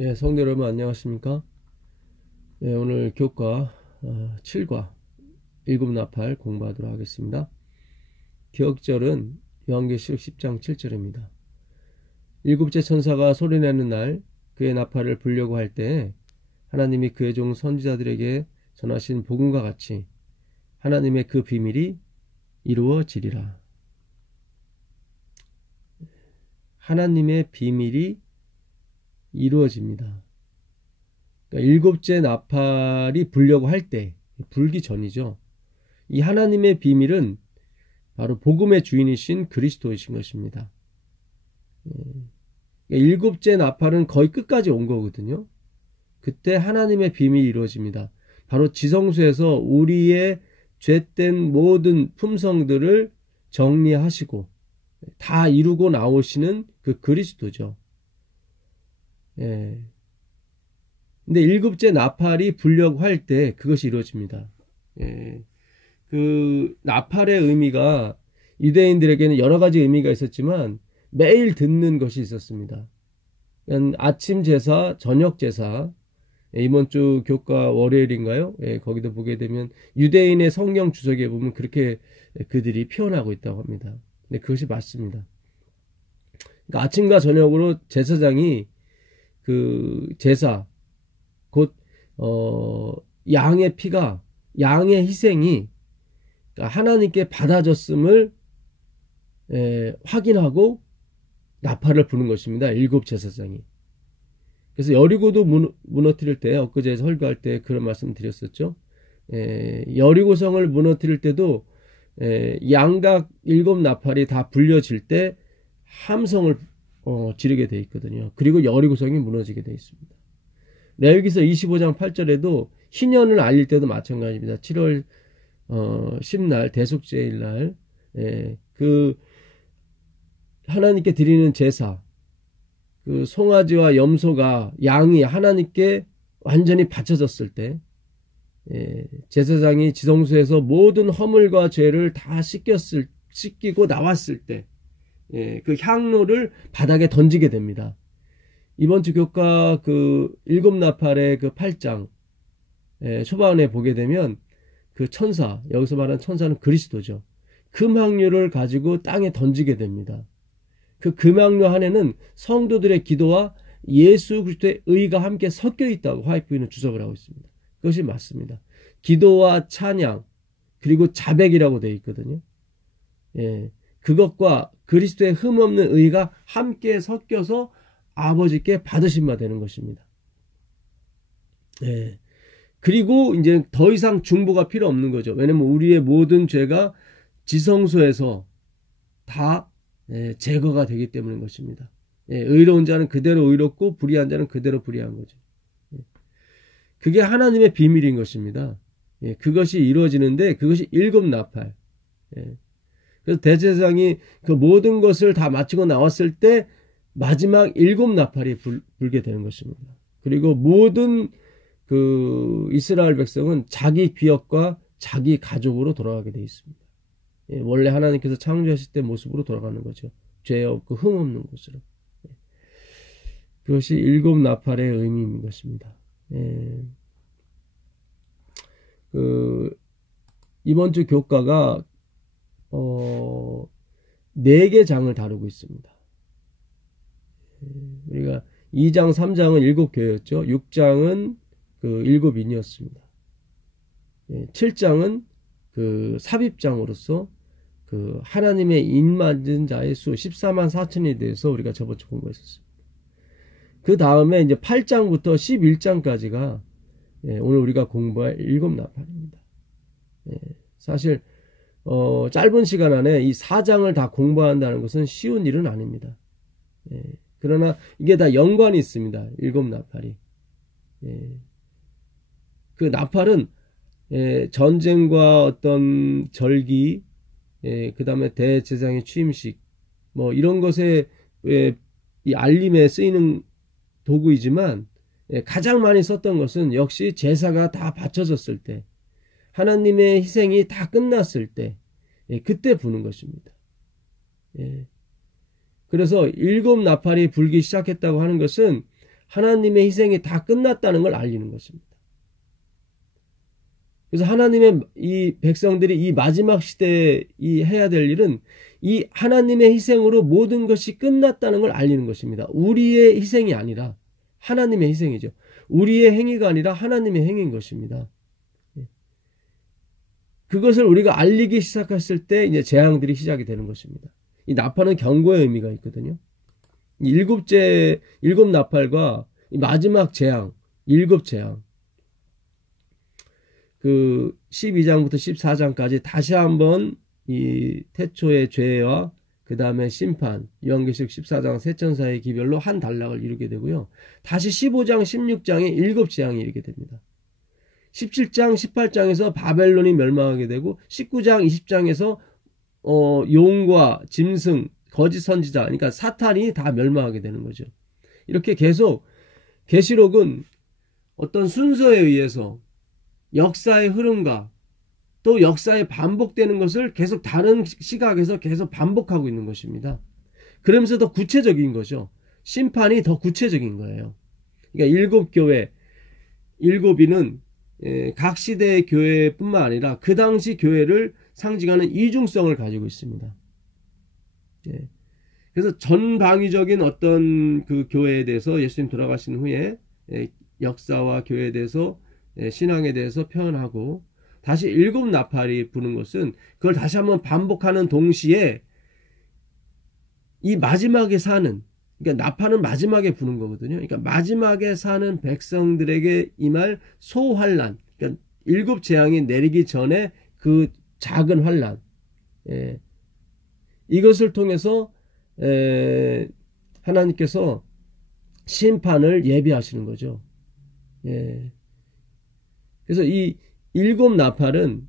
예, 성도 여러분 안녕하십니까? 예, 오늘 교과 7과 일곱 나팔 공부하도록 하겠습니다. 기억절은 요한계시록 10장 7절입니다. 일곱째 천사가 소리내는 날 그의 나팔을 불려고 할 때 하나님이 그의 종 선지자들에게 전하신 복음과 같이 하나님의 그 비밀이 이루어지리라. 하나님의 비밀이 이루어집니다. 그러니까 일곱째 나팔이 불려고 할 때, 불기 전이죠. 이 하나님의 비밀은 바로 복음의 주인이신 그리스도이신 것입니다. 그러니까 일곱째 나팔은 거의 끝까지 온 거거든요. 그때 하나님의 비밀이 이루어집니다. 바로 지성소에서 우리의 죄된 모든 품성들을 정리하시고 다 이루고 나오시는 그 그리스도죠. 예. 근데 일곱째 나팔이 불려고 할 때 그것이 이루어집니다. 예. 그 나팔의 의미가 유대인들에게는 여러 가지 의미가 있었지만 매일 듣는 것이 있었습니다. 아침 제사, 저녁 제사, 이번 주 교과 월요일인가요? 예, 거기도 보게 되면 유대인의 성경 주석에 보면 그렇게 그들이 표현하고 있다고 합니다. 근데 그것이 맞습니다. 그러니까 아침과 저녁으로 제사장이 그 제사, 곧 양의 피가, 양의 희생이 하나님께 받아졌음을 확인하고 나팔을 부는 것입니다. 일곱 제사장이. 그래서 여리고도 무너뜨릴 때, 엊그제 설교할 때 그런 말씀 드렸었죠. 여리고성을 무너뜨릴 때도 양각 일곱 나팔이 다 불려질 때 함성을 지르게 돼 있거든요. 그리고 여리고성이 무너지게 돼 있습니다. 레위기서 25장 8절에도 희년을 알릴 때도 마찬가지입니다. 7월 10날 대속제일 날 그 하나님께 드리는 제사, 그 송아지와 염소가 양이 하나님께 완전히 바쳐졌을 때 제사장이 지성소에서 모든 허물과 죄를 다 씻기고 나왔을 때 그 향로를 바닥에 던지게 됩니다. 이번 주 교과 그 일곱 나팔의 그 8장 초반에 보게 되면 그 천사, 여기서 말하는 천사는 그리스도죠. 금항류를 가지고 땅에 던지게 됩니다. 그 금항류 안에는 성도들의 기도와 예수 그리스도의 의가 함께 섞여 있다고 화이트부인은 주석을 하고 있습니다. 그것이 맞습니다. 기도와 찬양 그리고 자백이라고 되어 있거든요. 그것과 그리스도의 흠없는 의가 함께 섞여서 아버지께 받으신 바 되는 것입니다. 그리고 이제 더 이상 중보가 필요 없는 거죠. 왜냐면 우리의 모든 죄가 지성소에서 다 제거가 되기 때문인 것입니다. 의로운 자는 그대로 의롭고 불의한 자는 그대로 불의한 거죠. 그게 하나님의 비밀인 것입니다. 그것이 이루어지는데 그것이 일곱 나팔. 그래서 대제사장이 그 모든 것을 다 마치고 나왔을 때 마지막 일곱 나팔이 불게 되는 것입니다. 그리고 모든 그 이스라엘 백성은 자기 기업과 자기 가족으로 돌아가게 되어 있습니다. 원래 하나님께서 창조하실 때 모습으로 돌아가는 거죠. 죄 없고 흠 없는 곳으로. 그것이 일곱 나팔의 의미인 것입니다. 이번 주 교과가 4개 장을 다루고 있습니다. 우리가 2장, 3장은 7교였죠. 6장은 그 7인이었습니다. 7장은 그 삽입장으로서 그 하나님의 인맞은 자의 수 14만 4천에 대해서 우리가 저번 주 공부했었습니다. 그 다음에 이제 8장부터 11장까지가 오늘 우리가 공부할 일곱 나팔입니다. 사실 짧은 시간 안에 이 4장을 다 공부한다는 것은 쉬운 일은 아닙니다. 그러나 이게 다 연관이 있습니다. 일곱 나팔이. 그 나팔은 전쟁과 어떤 절기, 그 다음에 대제사장의 취임식, 뭐 이런 것에 이 알림에 쓰이는 도구이지만 가장 많이 썼던 것은 역시 제사가 다 바쳐졌을 때, 하나님의 희생이 다 끝났을 때, 그때 부는 것입니다. 그래서 일곱 나팔이 불기 시작했다고 하는 것은 하나님의 희생이 다 끝났다는 걸 알리는 것입니다. 그래서 하나님의 이 백성들이 이 마지막 시대에 해야 될 일은 이 하나님의 희생으로 모든 것이 끝났다는 걸 알리는 것입니다. 우리의 희생이 아니라 하나님의 희생이죠. 우리의 행위가 아니라 하나님의 행위인 것입니다. 그것을 우리가 알리기 시작했을 때 이제 재앙들이 시작이 되는 것입니다. 이 나팔은 경고의 의미가 있거든요. 일곱 나팔과 이 마지막 재앙, 일곱 재앙. 그 12장부터 14장까지 다시 한번 이 태초의 죄와 그 다음에 심판, 요한계시록 14장 세 천사의 기별로 한 단락을 이루게 되고요. 다시 15장, 16장에 일곱 재앙이 이르게 됩니다. 17장, 18장에서 바벨론이 멸망하게 되고 19장, 20장에서 용과 짐승, 거짓 선지자, 그러니까 사탄이 다 멸망하게 되는 거죠. 이렇게 계속 계시록은 어떤 순서에 의해서 역사의 흐름과 또 역사에 반복되는 것을 계속 다른 시각에서 계속 반복하고 있는 것입니다. 그러면서 더 구체적인 거죠. 심판이 더 구체적인 거예요. 그러니까 일곱 교회, 일곱이는 각 시대의 교회뿐만 아니라 그 당시 교회를 상징하는 이중성을 가지고 있습니다. 그래서 전방위적인 어떤 그 교회에 대해서 예수님 돌아가신 후에 역사와 교회에 대해서 신앙에 대해서 표현하고 다시 일곱 나팔이 부는 것은 그걸 다시 한번 반복하는 동시에 이 마지막에 사는, 그러니까 나팔은 마지막에 부는 거거든요. 그러니까 마지막에 사는 백성들에게 임할 소환란, 그러니까 일곱 재앙이 내리기 전에 그 작은 환란, 이것을 통해서 하나님께서 심판을 예비하시는 거죠. 그래서 이 일곱 나팔은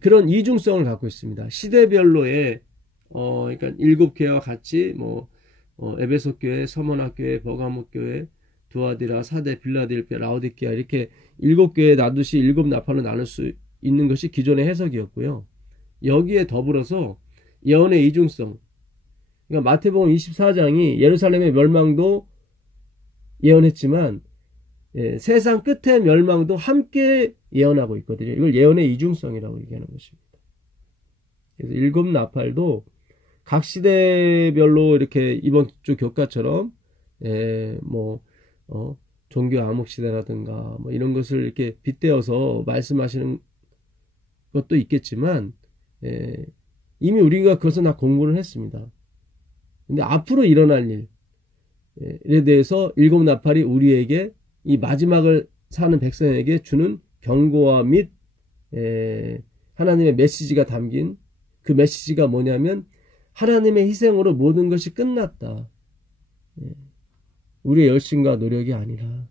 그런 이중성을 갖고 있습니다. 시대별로의 그러니까 일곱 교회와 같이 에베소 교회, 서머나 교회, 버가모 교회, 두아디라, 사대, 빌라델피아, 라오디게아 이렇게 일곱 교회 나듯이 일곱 나팔로 나눌 수 있는 것이 기존의 해석이었고요. 여기에 더불어서 예언의 이중성. 그러니까 마태복음 24장이 예루살렘의 멸망도 예언했지만 세상 끝의 멸망도 함께 예언하고 있거든요. 이걸 예언의 이중성이라고 얘기하는 것입니다. 그래서 일곱 나팔도 각 시대별로 이렇게 이번 주 교과처럼 종교 암흑 시대라든가 이런 것을 이렇게 빗대어서 말씀하시는 것도 있겠지만 이미 우리가 그것은 다 공부를 했습니다. 근데 앞으로 일어날 일에 대해서 일곱 나팔이 우리에게 이 마지막을 사는 백성에게 주는 경고와 및 하나님의 메시지가 담긴 그 메시지가 뭐냐면 하나님의 희생으로 모든 것이 끝났다. 우리의 열심과 노력이 아니라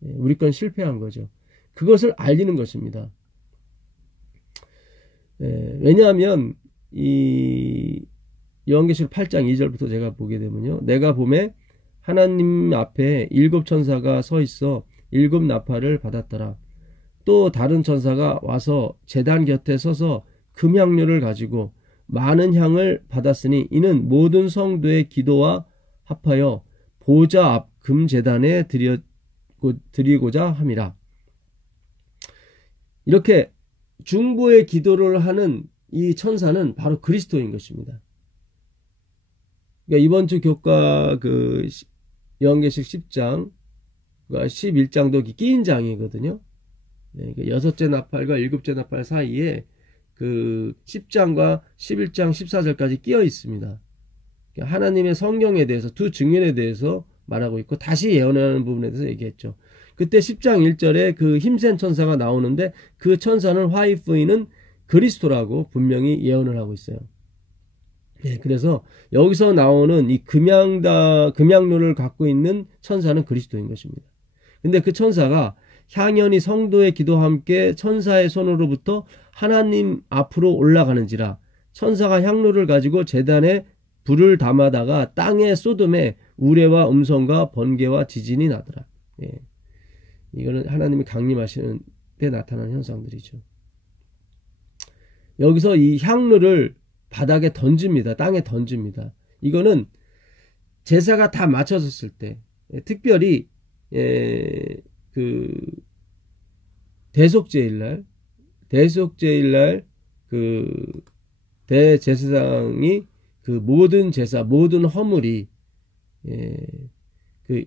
우리 건 실패한 거죠. 그것을 알리는 것입니다. 왜냐하면 이 요한계시록 8장 2절부터 제가 보게 되면요. 내가 봄에 하나님 앞에 일곱 천사가 서 있어 일곱 나팔을 받았더라. 또 다른 천사가 와서 제단 곁에 서서 금향료를 가지고 많은 향을 받았으니 이는 모든 성도의 기도와 합하여 보좌 앞 금제단에 드리고자 함이라. 이렇게 중보의 기도를 하는 이 천사는 바로 그리스도인 것입니다. 그러니까 이번 주 교과 그 요한계시록 10장 11장도 끼인 장이거든요. 여섯째 나팔과 일곱째 나팔 사이에 그 10장과 11장 14절까지 끼어 있습니다. 하나님의 성경에 대해서 두 증인에 대해서 말하고 있고 다시 예언하는 부분에 대해서 얘기했죠. 그때 10장 1절에 그 힘센 천사가 나오는데 그 천사는 화이프인은 그리스도라고 분명히 예언을 하고 있어요. 그래서 여기서 나오는 이 금양로를 갖고 있는 천사는 그리스도인 것입니다. 근데 그 천사가 향연이 성도의 기도와 함께 천사의 손으로부터 하나님 앞으로 올라가는지라 천사가 향로를 가지고 제단에 불을 담아다가 땅에 쏟음에 우레와 음성과 번개와 지진이 나더라. 이거는 하나님이 강림하시는 때 나타나는 현상들이죠. 여기서 이 향로를 바닥에 던집니다. 땅에 던집니다. 이거는 제사가 다 마쳐졌을 때, 특별히 그 대속제일날 그 대제사장이 그 모든 제사, 모든 허물이 그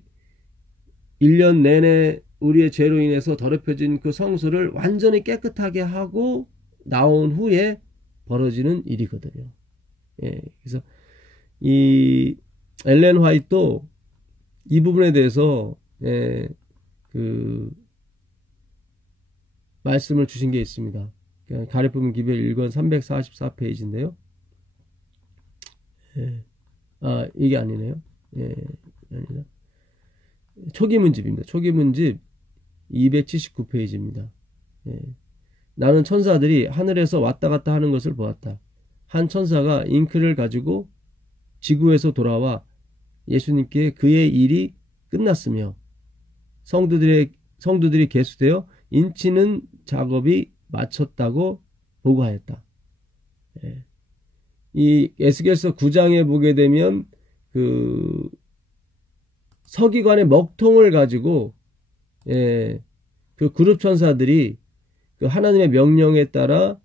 1년 내내 우리의 죄로 인해서 더럽혀진 그 성소를 완전히 깨끗하게 하고 나온 후에 벌어지는 일이거든요. 그래서 이 엘렌 화이트도 이 부분에 대해서 그 말씀을 주신 게 있습니다. 가르프문 기별 1권 344페이지인데요. 이게 아니네요. 아니다. 초기문집입니다. 초기문집 279페이지입니다. 나는 천사들이 하늘에서 왔다 갔다 하는 것을 보았다. 한 천사가 잉크를 가지고 지구에서 돌아와 예수님께 그의 일이 끝났으며 성도들이 계수되어 인치는 작업이 마쳤다고 보고하였다. 이 에스겔서 9장에 보게 되면 그 서기관의 먹통을 가지고 그 그룹 천사들이 그 하나님의 명령에 따라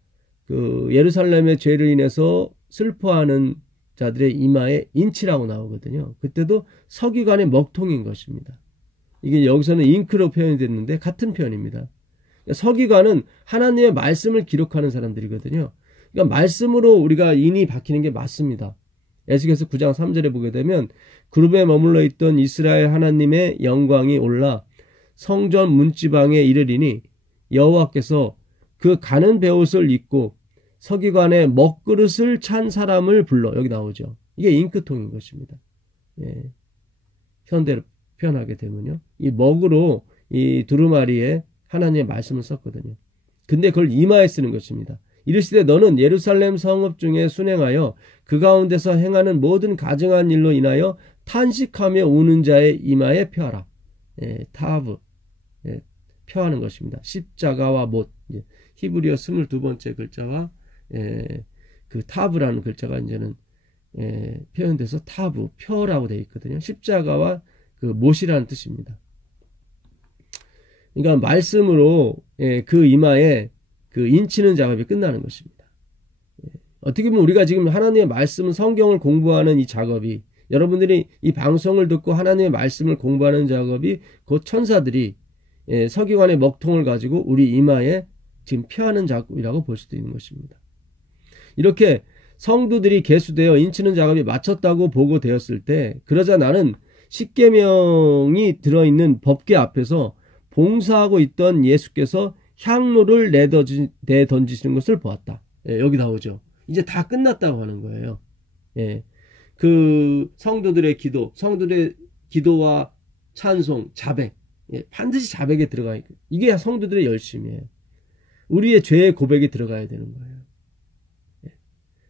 그 예루살렘의 죄를 인해서 슬퍼하는 자들의 이마에 인치라고 나오거든요. 그때도 서기관의 먹통인 것입니다. 이게 여기서는 잉크로 표현이 됐는데 같은 표현입니다. 서기관은 하나님의 말씀을 기록하는 사람들이거든요. 그러니까 말씀으로 우리가 인이 박히는 게 맞습니다. 에스겔서 9장 3절에 보게 되면 그룹에 머물러 있던 이스라엘 하나님의 영광이 올라 성전 문지방에 이르리니 여호와께서 그 가는 베옷을 입고 서기관의 먹그릇을 찬 사람을 불러. 여기 나오죠. 이게 잉크통인 것입니다. 현대로 표현하게 되면요. 이 먹으로 이 두루마리에 하나님의 말씀을 썼거든요. 근데 그걸 이마에 쓰는 것입니다. 이르시되 너는 예루살렘 성읍 중에 순행하여 그 가운데서 행하는 모든 가증한 일로 인하여 탄식하며 우는 자의 이마에 펴라. 타브. 펴하는 것입니다. 십자가와 못. 히브리어 22번째 글자와 그 타브라는 글자가 이제는 표현돼서 타브, 펴라고 되어 있거든요. 십자가와 그 못이라는 뜻입니다. 그러니까 말씀으로 그 이마에 그 인치는 작업이 끝나는 것입니다. 어떻게 보면 우리가 지금 하나님의 말씀, 성경을 공부하는 이 작업이, 여러분들이 이 방송을 듣고 하나님의 말씀을 공부하는 작업이 곧 천사들이 서기관의 먹통을 가지고 우리 이마에 지금 펴하는 작업이라고 볼 수도 있는 것입니다. 이렇게 성도들이 계수되어 인치는 작업이 마쳤다고 보고되었을 때, 그러자 나는 십계명이 들어있는 법궤 앞에서 봉사하고 있던 예수께서 향로를 내던지시는 것을 보았다. 여기 나오죠. 이제 다 끝났다고 하는 거예요. 그 성도들의 기도, 성도들의 기도와 찬송, 자백, 반드시 자백에 들어가 있고, 이게 성도들의 열심이에요. 우리의 죄의 고백이 들어가야 되는 거예요.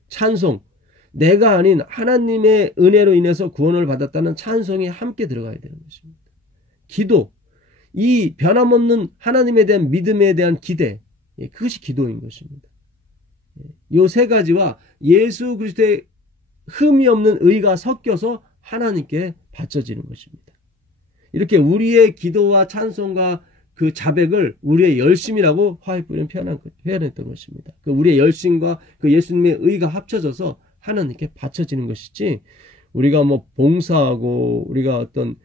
찬송, 내가 아닌 하나님의 은혜로 인해서 구원을 받았다는 찬송이 함께 들어가야 되는 것입니다. 기도, 이 변함없는 하나님에 대한 믿음에 대한 기대, 그것이 기도인 것입니다. 이 세 가지와 예수 그리스도의 흠이 없는 의가 섞여서 하나님께 바쳐지는 것입니다. 이렇게 우리의 기도와 찬송과 그 자백을 우리의 열심이라고 화이트는 표현했던 것입니다. 그 우리의 열심과 그 예수님의 의가 합쳐져서 하나님께 바쳐지는 것이지, 우리가 뭐 봉사하고 우리가 어떤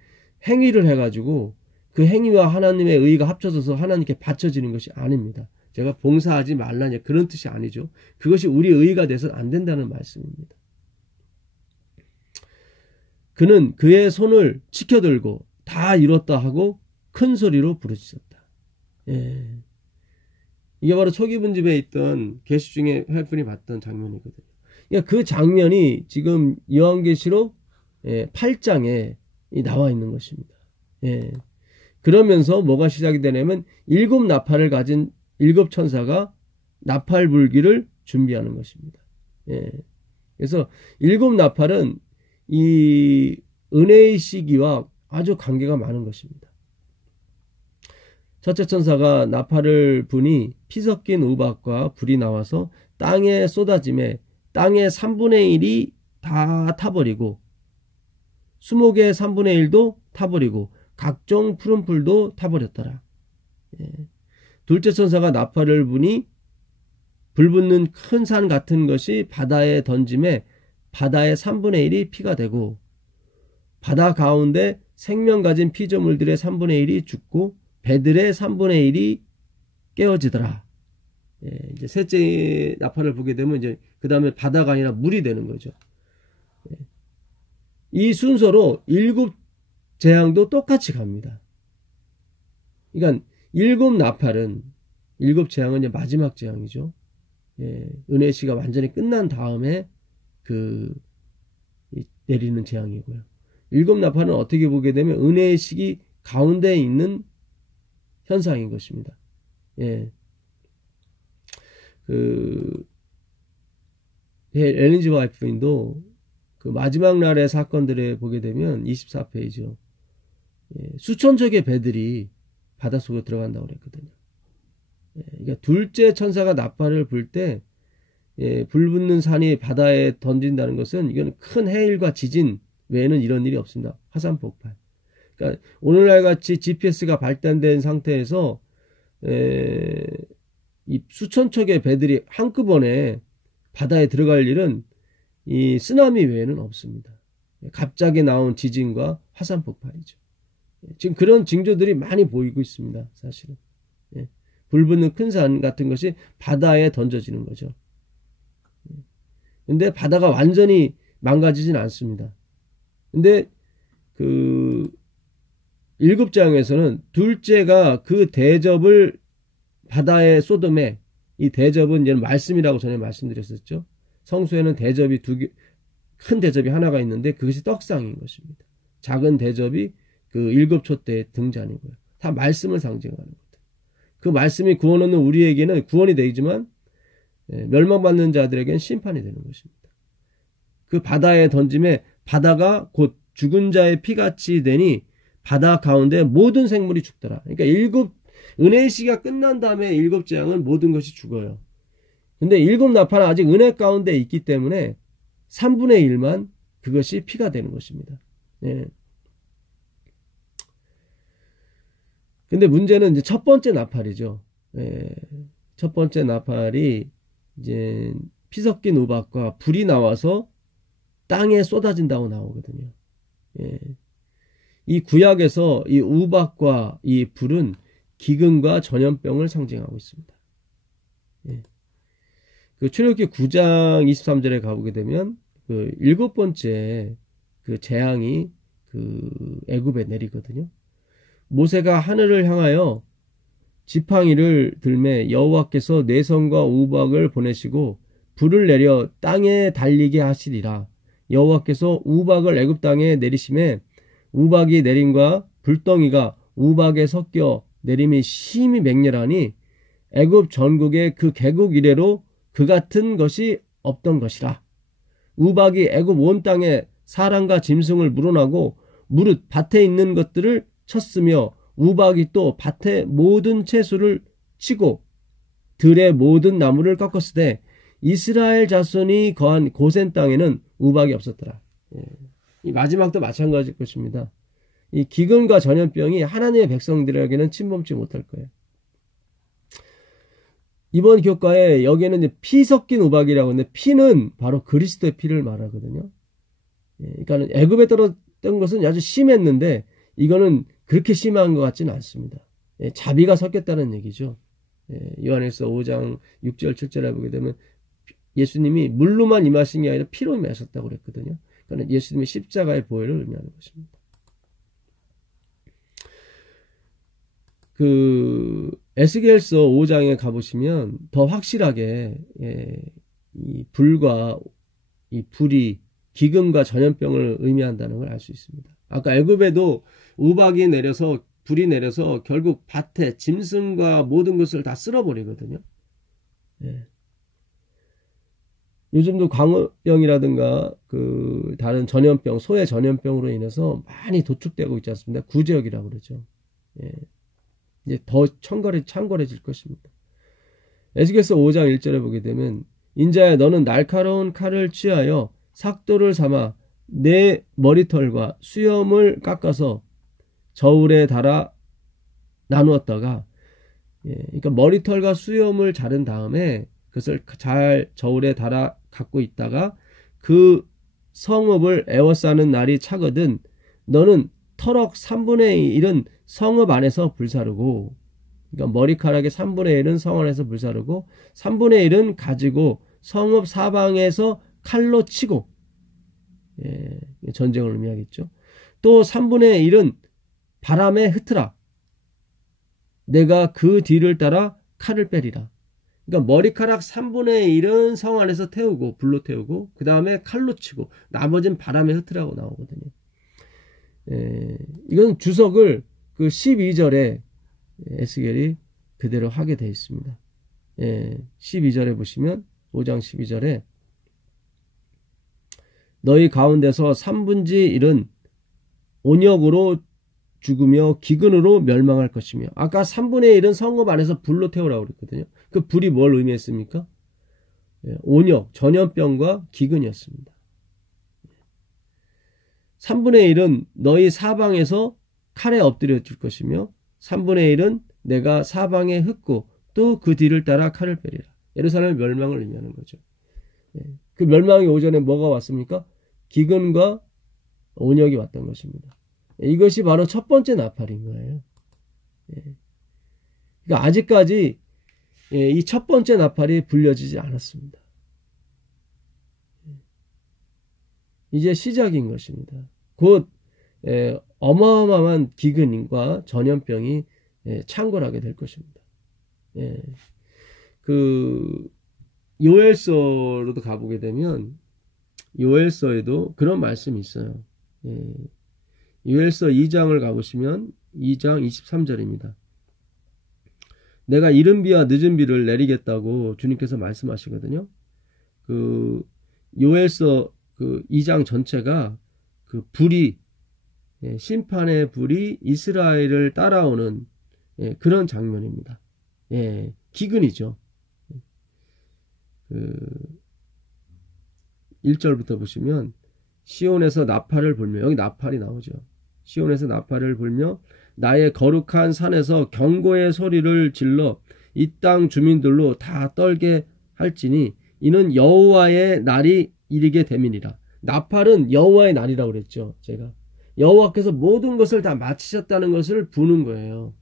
행위를 해가지고 그 행위와 하나님의 의가 합쳐져서 하나님께 바쳐지는 것이 아닙니다. 제가 봉사하지 말라냐 그런 뜻이 아니죠. 그것이 우리의 의가 돼서는 안 된다는 말씀입니다. 그는 그의 손을 치켜들고 다 이뤘다 하고 큰 소리로 부르짖었다. 이게 바로 초기문집에 있던 계시 중에 헬픈이 봤던 장면이거든요. 그러니까 그 장면이 지금 요한계시록 8장에 나와 있는 것입니다. 그러면서 뭐가 시작이 되냐면 7 나팔을 가진 7 천사가 나팔 불기를 준비하는 것입니다. 그래서 7 나팔은 이 은혜의 시기와 아주 관계가 많은 것입니다. 첫째 천사가 나팔을 부니 피 섞인 우박과 불이 나와서 땅에 쏟아짐에 땅의 3분의 1이 다 타버리고 수목의 3분의 1도 타버리고 각종 푸른 풀도 타버렸더라. 예. 둘째 천사가 나팔을 부니 불붙는 큰 산 같은 것이 바다에 던짐에 바다의 3분의 1이 피가 되고 바다 가운데 생명 가진 피조물들의 3분의 1이 죽고 배들의 3분의 1이 깨어지더라. 예, 이제 셋째 나팔을 보게 되면 이제 그 다음에 바다가 아니라 물이 되는 거죠. 예. 이 순서로 7 재앙도 똑같이 갑니다. 그러니까 7 나팔은 7 재앙은 이제 마지막 재앙이죠. 예, 은혜의 시가 완전히 끝난 다음에 내리는 재앙이고요. 7 나팔은 어떻게 보게 되면 은혜의 시기 가운데에 있는 현상인 것입니다. 예. 엘렌 G. 화이트인도 그 마지막 날의 사건들에 보게 되면 24페이지요. 예, 수천 척의 배들이 바닷속에 들어간다고 그랬거든요. 예, 그러니까 둘째 천사가 나팔을 불 때 불붙는 산이 바다에 던진다는 것은 이건 큰 해일과 지진 외에는 이런 일이 없습니다. 화산 폭발. 그러니까 오늘날 같이 GPS가 발달된 상태에서 이 수천 척의 배들이 한꺼번에 바다에 들어갈 일은 이 쓰나미 외에는 없습니다. 갑자기 나온 지진과 화산 폭발이죠. 지금 그런 징조들이 많이 보이고 있습니다. 사실은. 불붙는 큰 산 같은 것이 바다에 던져지는 거죠. 근데 바다가 완전히 망가지진 않습니다. 근데 7장에서는 둘째가 그 대접을 바다에 쏟음에, 이 대접은 이제 말씀이라고 전에 말씀드렸었죠. 성수에는 대접이 큰 대접이 하나가 있는데 그것이 떡상인 것입니다. 작은 대접이 그 7초 때 등장이고요. 다 말씀을 상징하는 거죠. 그 말씀이 구원 얻는 우리에게는 구원이 되지만 멸망받는 자들에게는 심판이 되는 것입니다. 그 바다에 던짐에 바다가 곧 죽은 자의 피같이 되니 바다 가운데 모든 생물이 죽더라. 그러니까 은혜의 시가 끝난 다음에 7 재앙은 모든 것이 죽어요. 근데 7 나팔은 아직 은혜 가운데 있기 때문에 3분의 1만 그것이 피가 되는 것입니다. 예. 근데 문제는 이제 첫 번째 나팔이죠. 예. 첫 번째 나팔이 이제 피 섞인 우박과 불이 나와서 땅에 쏟아진다고 나오거든요. 예. 이 구약에서 이 우박과 이 불은 기근과 전염병을 상징하고 있습니다. 예. 그 출애굽기 9장 23절에 가보게 되면 그 7번째 그 재앙이 그 애굽에 내리거든요. 모세가 하늘을 향하여 지팡이를 들매 여호와께서 내성과 우박을 보내시고 불을 내려 땅에 달리게 하시리라. 여호와께서 우박을 애굽 땅에 내리심에 우박이 내림과 불덩이가 우박에 섞여 내림이 심히 맹렬하니 애굽 전국에 그 개국 이래로 그 같은 것이 없던 것이라. 우박이 애굽 온 땅에 사람과 짐승을 물어나고 무릇 밭에 있는 것들을 쳤으며 우박이 또 밭의 모든 채소를 치고 들의 모든 나무를 꺾었으되 이스라엘 자손이 거한 고센 땅에는 우박이 없었더라. 이 마지막도 마찬가지일 것입니다. 이 기근과 전염병이 하나님의 백성들에게는 침범치 못할 거예요. 이번 교과에 여기에는 이제 피 섞인 우박이라고 하는데 피는 바로 그리스도의 피를 말하거든요. 그러니까 애굽에 떨어졌던 것은 아주 심했는데 이거는 그렇게 심한 것 같지는 않습니다. 자비가 섞였다는 얘기죠. 요한일서 5장 6절 7절에 보게 되면 예수님이 물로만 임하신 게 아니라 피로 임하셨다고 그랬거든요. 그러니까 예수님의 십자가의 보혈을 의미하는 것입니다. 에스겔서 5장에 가보시면 더 확실하게 이 불과 이 불이 기근과 전염병을 의미한다는 걸 알 수 있습니다. 아까 애굽에도 우박이 내려서 불이 내려서 결국 밭에 짐승과 모든 것을 다 쓸어버리거든요. 요즘도 광우병이라든가 그 다른 전염병, 소의 전염병으로 인해서 많이 도축되고 있지 않습니까? 구제역이라고 그러죠. 이제 더 창궐해질 것입니다. 에스겔서 5장 1절에 보게 되면 인자야 너는 날카로운 칼을 취하여 삭도를 삼아 내 머리털과 수염을 깎아서 저울에 달아 나누었다가, 그러니까 머리털과 수염을 자른 다음에 그것을 잘 저울에 달아 갖고 있다가 그 성읍을 에워싸는 날이 차거든 너는 터럭 3분의 1은 성읍 안에서 불사르고, 그러니까 머리카락의 3분의 1은 성 안에서 불사르고 3분의 1은 가지고 성읍 사방에서 칼로 치고, 전쟁을 의미하겠죠. 또 3분의 1은 바람에 흩으라. 내가 그 뒤를 따라 칼을 빼리라. 그러니까 머리카락 3분의 1은 성 안에서 태우고 불로 태우고 그 다음에 칼로 치고 나머지는 바람에 흩으라고 나오거든요. 이건 주석을 그 12절에 에스겔이 그대로 하게 되어 있습니다. 12절에 보시면 5장 12절에 너희 가운데서 3분의 1은 온역으로 죽으며 기근으로 멸망할 것이며, 아까 3분의 1은 성읍 안에서 불로 태우라고 그랬거든요. 그 불이 뭘 의미했습니까? 온역, 전염병과 기근이었습니다. 3분의 1은 너희 사방에서 칼에 엎드려 줄 것이며 3분의 1은 내가 사방에 흩고 또 그 뒤를 따라 칼을 빼리라. 예루살렘의 멸망을 의미하는 거죠. 그 멸망의 오전에 뭐가 왔습니까? 기근과 온역이 왔던 것입니다. 이것이 바로 첫 번째 나팔인 거예요. 그러니까 아직까지 이 첫 번째 나팔이 불려지지 않았습니다. 이제 시작인 것입니다. 곧 어마어마한 기근과 전염병이 창궐하게 될 것입니다. 그 요엘서로도 가보게 되면 요엘서에도 그런 말씀이 있어요. 요엘서 2장을 가보시면 2장 23절입니다. 내가 이른 비와 늦은 비를 내리겠다고 주님께서 말씀하시거든요. 그 요엘서 그 2장 전체가 그 불이, 심판의 불이 이스라엘을 따라오는 그런 장면입니다. 기근이죠. 1절부터 보시면 시온에서 나팔을 불며, 여기 나팔이 나오죠. 시온에서 나팔을 불며 나의 거룩한 산에서 경고의 소리를 질러 이 땅 주민들로 다 떨게 할지니 이는 여호와의 날이 이르게 됨이니라. 나팔은 여호와의 날이라고 그랬죠. 제가 여호와께서 모든 것을 다 마치셨다는 것을 부는 거예요.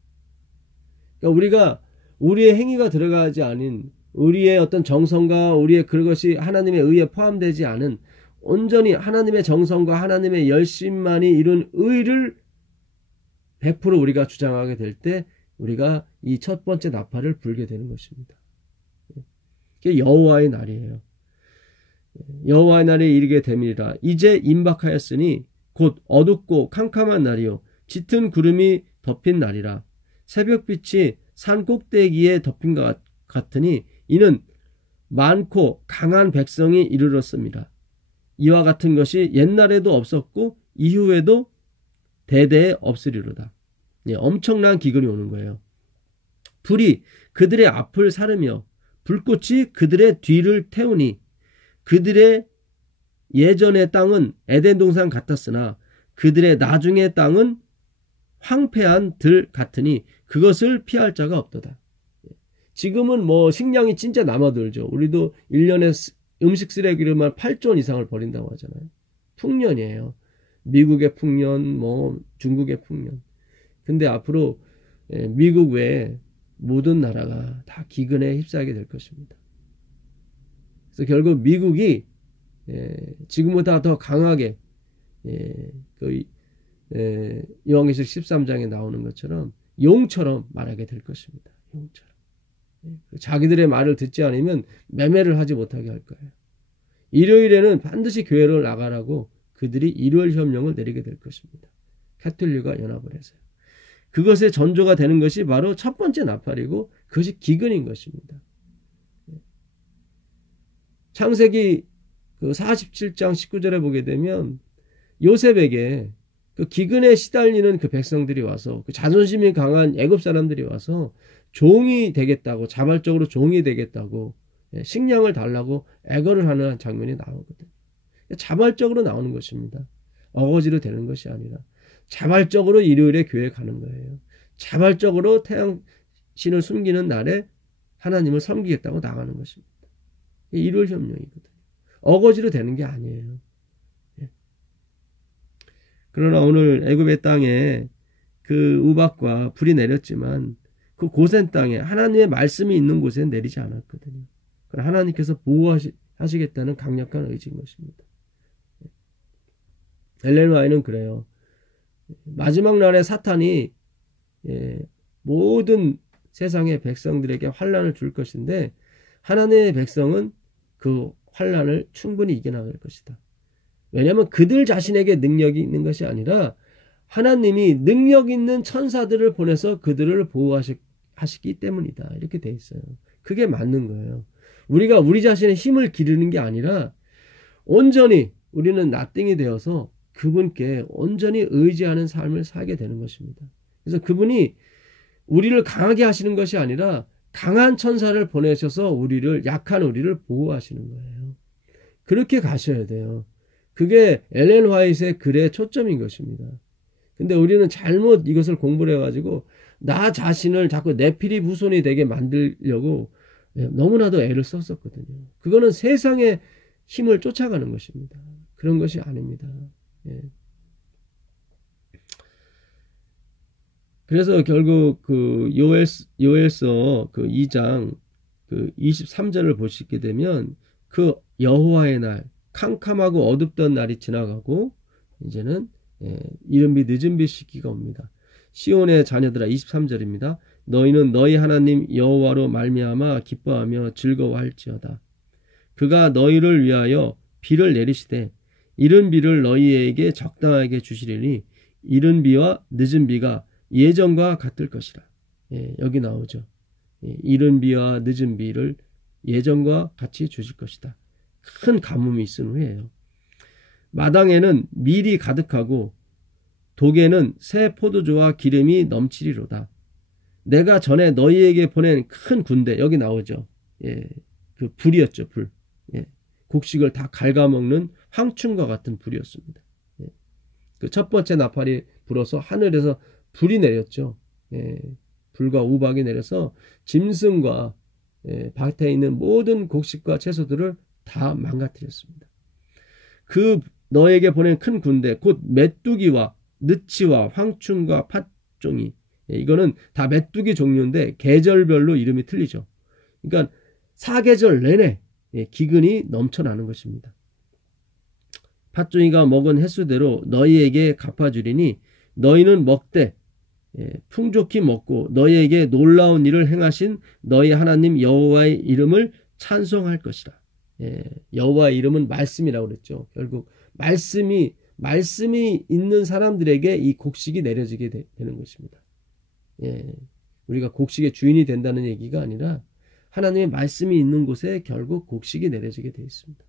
그러니까 우리가 우리의 행위가 들어가지 않은, 우리의 어떤 정성과 우리의 그것이 하나님의 의에 포함되지 않은 온전히 하나님의 정성과 하나님의 열심만이 이룬 의를 100% 우리가 주장하게 될 때 우리가 이 첫 번째 나팔을 불게 되는 것입니다. 그게 여호와의 날이에요. 여호와의 날이 이르게 됨이라. 이제 임박하였으니 곧 어둡고 캄캄한 날이요 짙은 구름이 덮인 날이라. 새벽빛이 산 꼭대기에 덮인 것 같으니 이는 많고 강한 백성이 이르렀습니다. 이와 같은 것이 옛날에도 없었고 이후에도 대대에 없으리로다. 엄청난 기근이 오는 거예요. 불이 그들의 앞을 사르며 불꽃이 그들의 뒤를 태우니 그들의 예전의 땅은 에덴 동산 같았으나 그들의 나중의 땅은 황폐한 들 같으니 그것을 피할 자가 없도다. 지금은 뭐 식량이 진짜 남아들죠. 우리도 1년에 음식 쓰레기로만 8조 이상을 버린다고 하잖아요. 풍년이에요. 미국의 풍년, 뭐 중국의 풍년. 근데 앞으로 미국 외에 모든 나라가 다 기근에 휩싸이게 될 것입니다. 그래서 결국 미국이 지금보다 더 강하게 요한계시록 13장에 나오는 것처럼 용처럼 말하게 될 것입니다. 용처럼. 자기들의 말을 듣지 않으면 매매를 하지 못하게 할 거예요. 일요일에는 반드시 교회로 나가라고 그들이 일요일 협령을 내리게 될 것입니다. 캐톨릭과 연합을 해서요. 그것의 전조가 되는 것이 바로 첫 번째 나팔이고 그것이 기근인 것입니다. 창세기 그 47장 19절에 보게 되면 요셉에게 그 기근에 시달리는 그 백성들이 와서 그 자존심이 강한 애굽 사람들이 와서 종이 되겠다고, 자발적으로 종이 되겠다고 식량을 달라고 애걸을 하는 장면이 나오거든요. 자발적으로 나오는 것입니다. 어거지로 되는 것이 아니라 자발적으로 일요일에 교회 가는 거예요. 자발적으로 태양신을 숨기는 날에 하나님을 섬기겠다고 나가는 것입니다. 일요일 협령이거든요. 어거지로 되는 게 아니에요. 그러나 오늘 애굽의 땅에 그 우박과 불이 내렸지만 그 고센 땅에 하나님의 말씀이 있는 곳에 내리지 않았거든요. 하나님께서 보호하시겠다는 강력한 의지인 것입니다. 엘렌 화이트는 그래요. 마지막 날에 사탄이 모든 세상의 백성들에게 환난을 줄 것인데 하나님의 백성은 그 환난을 충분히 이겨나갈 것이다. 왜냐하면 그들 자신에게 능력이 있는 것이 아니라 하나님이 능력 있는 천사들을 보내서 그들을 보호하시기 때문이다. 이렇게 돼 있어요. 그게 맞는 거예요. 우리가 우리 자신의 힘을 기르는 게 아니라 온전히 우리는 나띵이 되어서 그분께 온전히 의지하는 삶을 살게 되는 것입니다. 그래서 그분이 우리를 강하게 하시는 것이 아니라 강한 천사를 보내셔서 약한 우리를 보호하시는 거예요. 그렇게 가셔야 돼요. 그게 엘렌 화이트의 글의 초점인 것입니다. 근데 우리는 잘못 이것을 공부를 해가지고 나 자신을 자꾸 네피립 후손이 되게 만들려고 너무나도 애를 썼었거든요. 그거는 세상의 힘을 쫓아가는 것입니다. 그런 것이 아닙니다. 그래서 결국 그 요엘서 그 2장 그 23절을 보시게 되면 그 여호와의 날 캄캄하고 어둡던 날이 지나가고 이제는 이른비 늦은비 시기가 옵니다. 시온의 자녀들아 23절입니다. 너희는 너희 하나님 여호와로 말미암아 기뻐하며 즐거워할지어다. 그가 너희를 위하여 비를 내리시되 이른 비를 너희에게 적당하게 주시리니 이른 비와 늦은 비가 예전과 같을 것이라. 여기 나오죠. 이른 비와 늦은 비를 예전과 같이 주실 것이다. 큰 가뭄이 있은 후에요. 마당에는 밀이 가득하고 독에는 새 포도주와 기름이 넘치리로다. 내가 전에 너희에게 보낸 큰 군대, 여기 나오죠. 그 불이었죠, 불. 곡식을 다 갉아먹는 황충과 같은 불이었습니다. 그 첫 번째 나팔이 불어서 하늘에서 불이 내렸죠. 불과 우박이 내려서 짐승과 밭에 있는 모든 곡식과 채소들을 다 망가뜨렸습니다. 그 너에게 보낸 큰 군대 곧 메뚜기와 느치와 황충과 팥종이, 이거는 다 메뚜기 종류인데 계절별로 이름이 틀리죠. 그러니까 사계절 내내 기근이 넘쳐나는 것입니다. 팥종이가 먹은 횟수대로 너희에게 갚아주리니 너희는 먹되 풍족히 먹고 너희에게 놀라운 일을 행하신 너희 하나님 여호와의 이름을 찬송할 것이라. 여호와의 이름은 말씀이라고 그랬죠. 결국 말씀이 있는 사람들에게 이 곡식이 내려지게 되는 것입니다. 우리가 곡식의 주인이 된다는 얘기가 아니라 하나님의 말씀이 있는 곳에 결국 곡식이 내려지게 되어 있습니다.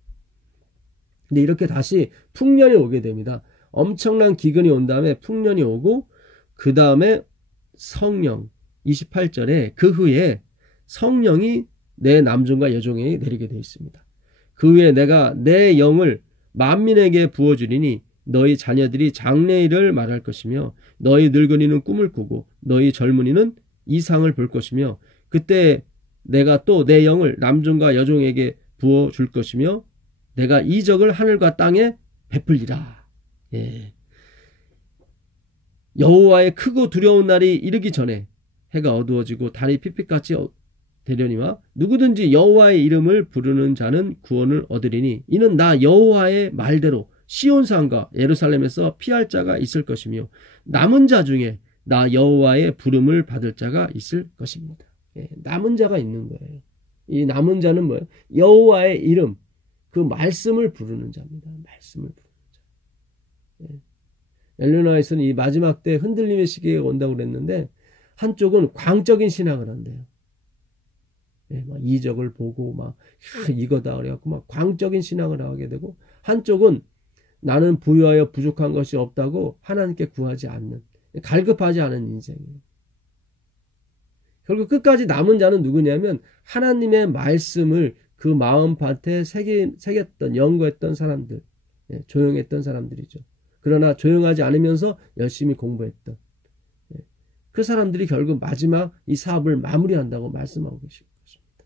근데 이렇게 다시 풍년이 오게 됩니다. 엄청난 기근이 온 다음에 풍년이 오고 그 다음에 성령 28절에 그 후에 성령이 내 남종과 여종에게 내리게 되어 있습니다. 그 후에 내가 내 영을 만민에게 부어주리니 너희 자녀들이 장래일을 말할 것이며 너희 늙은이는 꿈을 꾸고 너희 젊은이는 이상을 볼 것이며 그때 내가 또 내 영을 남종과 여종에게 부어줄 것이며 내가 이적을 하늘과 땅에 베풀리라. 여호와의 크고 두려운 날이 이르기 전에 해가 어두워지고 달이 핏빛같이 되려니와 누구든지 여호와의 이름을 부르는 자는 구원을 얻으리니 이는 나 여호와의 말대로 시온산과 예루살렘에서 피할 자가 있을 것이며 남은 자 중에 나 여호와의 부름을 받을 자가 있을 것입니다. 남은 자가 있는 거예요. 이 남은 자는 뭐예요? 여호와의 이름, 그 말씀을 부르는 자입니다. 말씀을 부르는 자. 엘렌 화이트는 이 마지막 때 흔들림의 시기가 온다고 그랬는데 한쪽은 광적인 신앙을 한대요. 막 이적을 보고 막 이거다 그래갖고 막 광적인 신앙을 하게 되고 한쪽은 나는 부유하여 부족한 것이 없다고 하나님께 구하지 않는, 갈급하지 않은 인생이에요. 결국 끝까지 남은 자는 누구냐면 하나님의 말씀을 그 마음밭에 새겼던, 연구했던 사람들, 조용했던 사람들이죠. 그러나 조용하지 않으면서 열심히 공부했던 그 사람들이 결국 마지막 이 사업을 마무리한다고 말씀하고 계신 것입니다.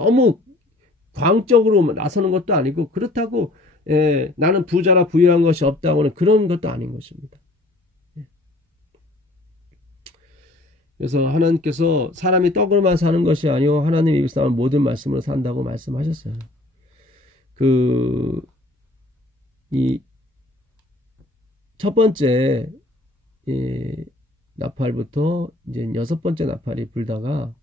너무 광적으로 나서는 것도 아니고 그렇다고 나는 부자라 부유한 것이 없다고는 그런 것도 아닌 것입니다. 그래서 하나님께서 사람이 떡으로만 사는 것이 아니요 하나님의 입에서 나오는 모든 말씀으로 산다고 말씀하셨어요. 이 첫 번째 나팔부터 이제 6번째 나팔이 불다가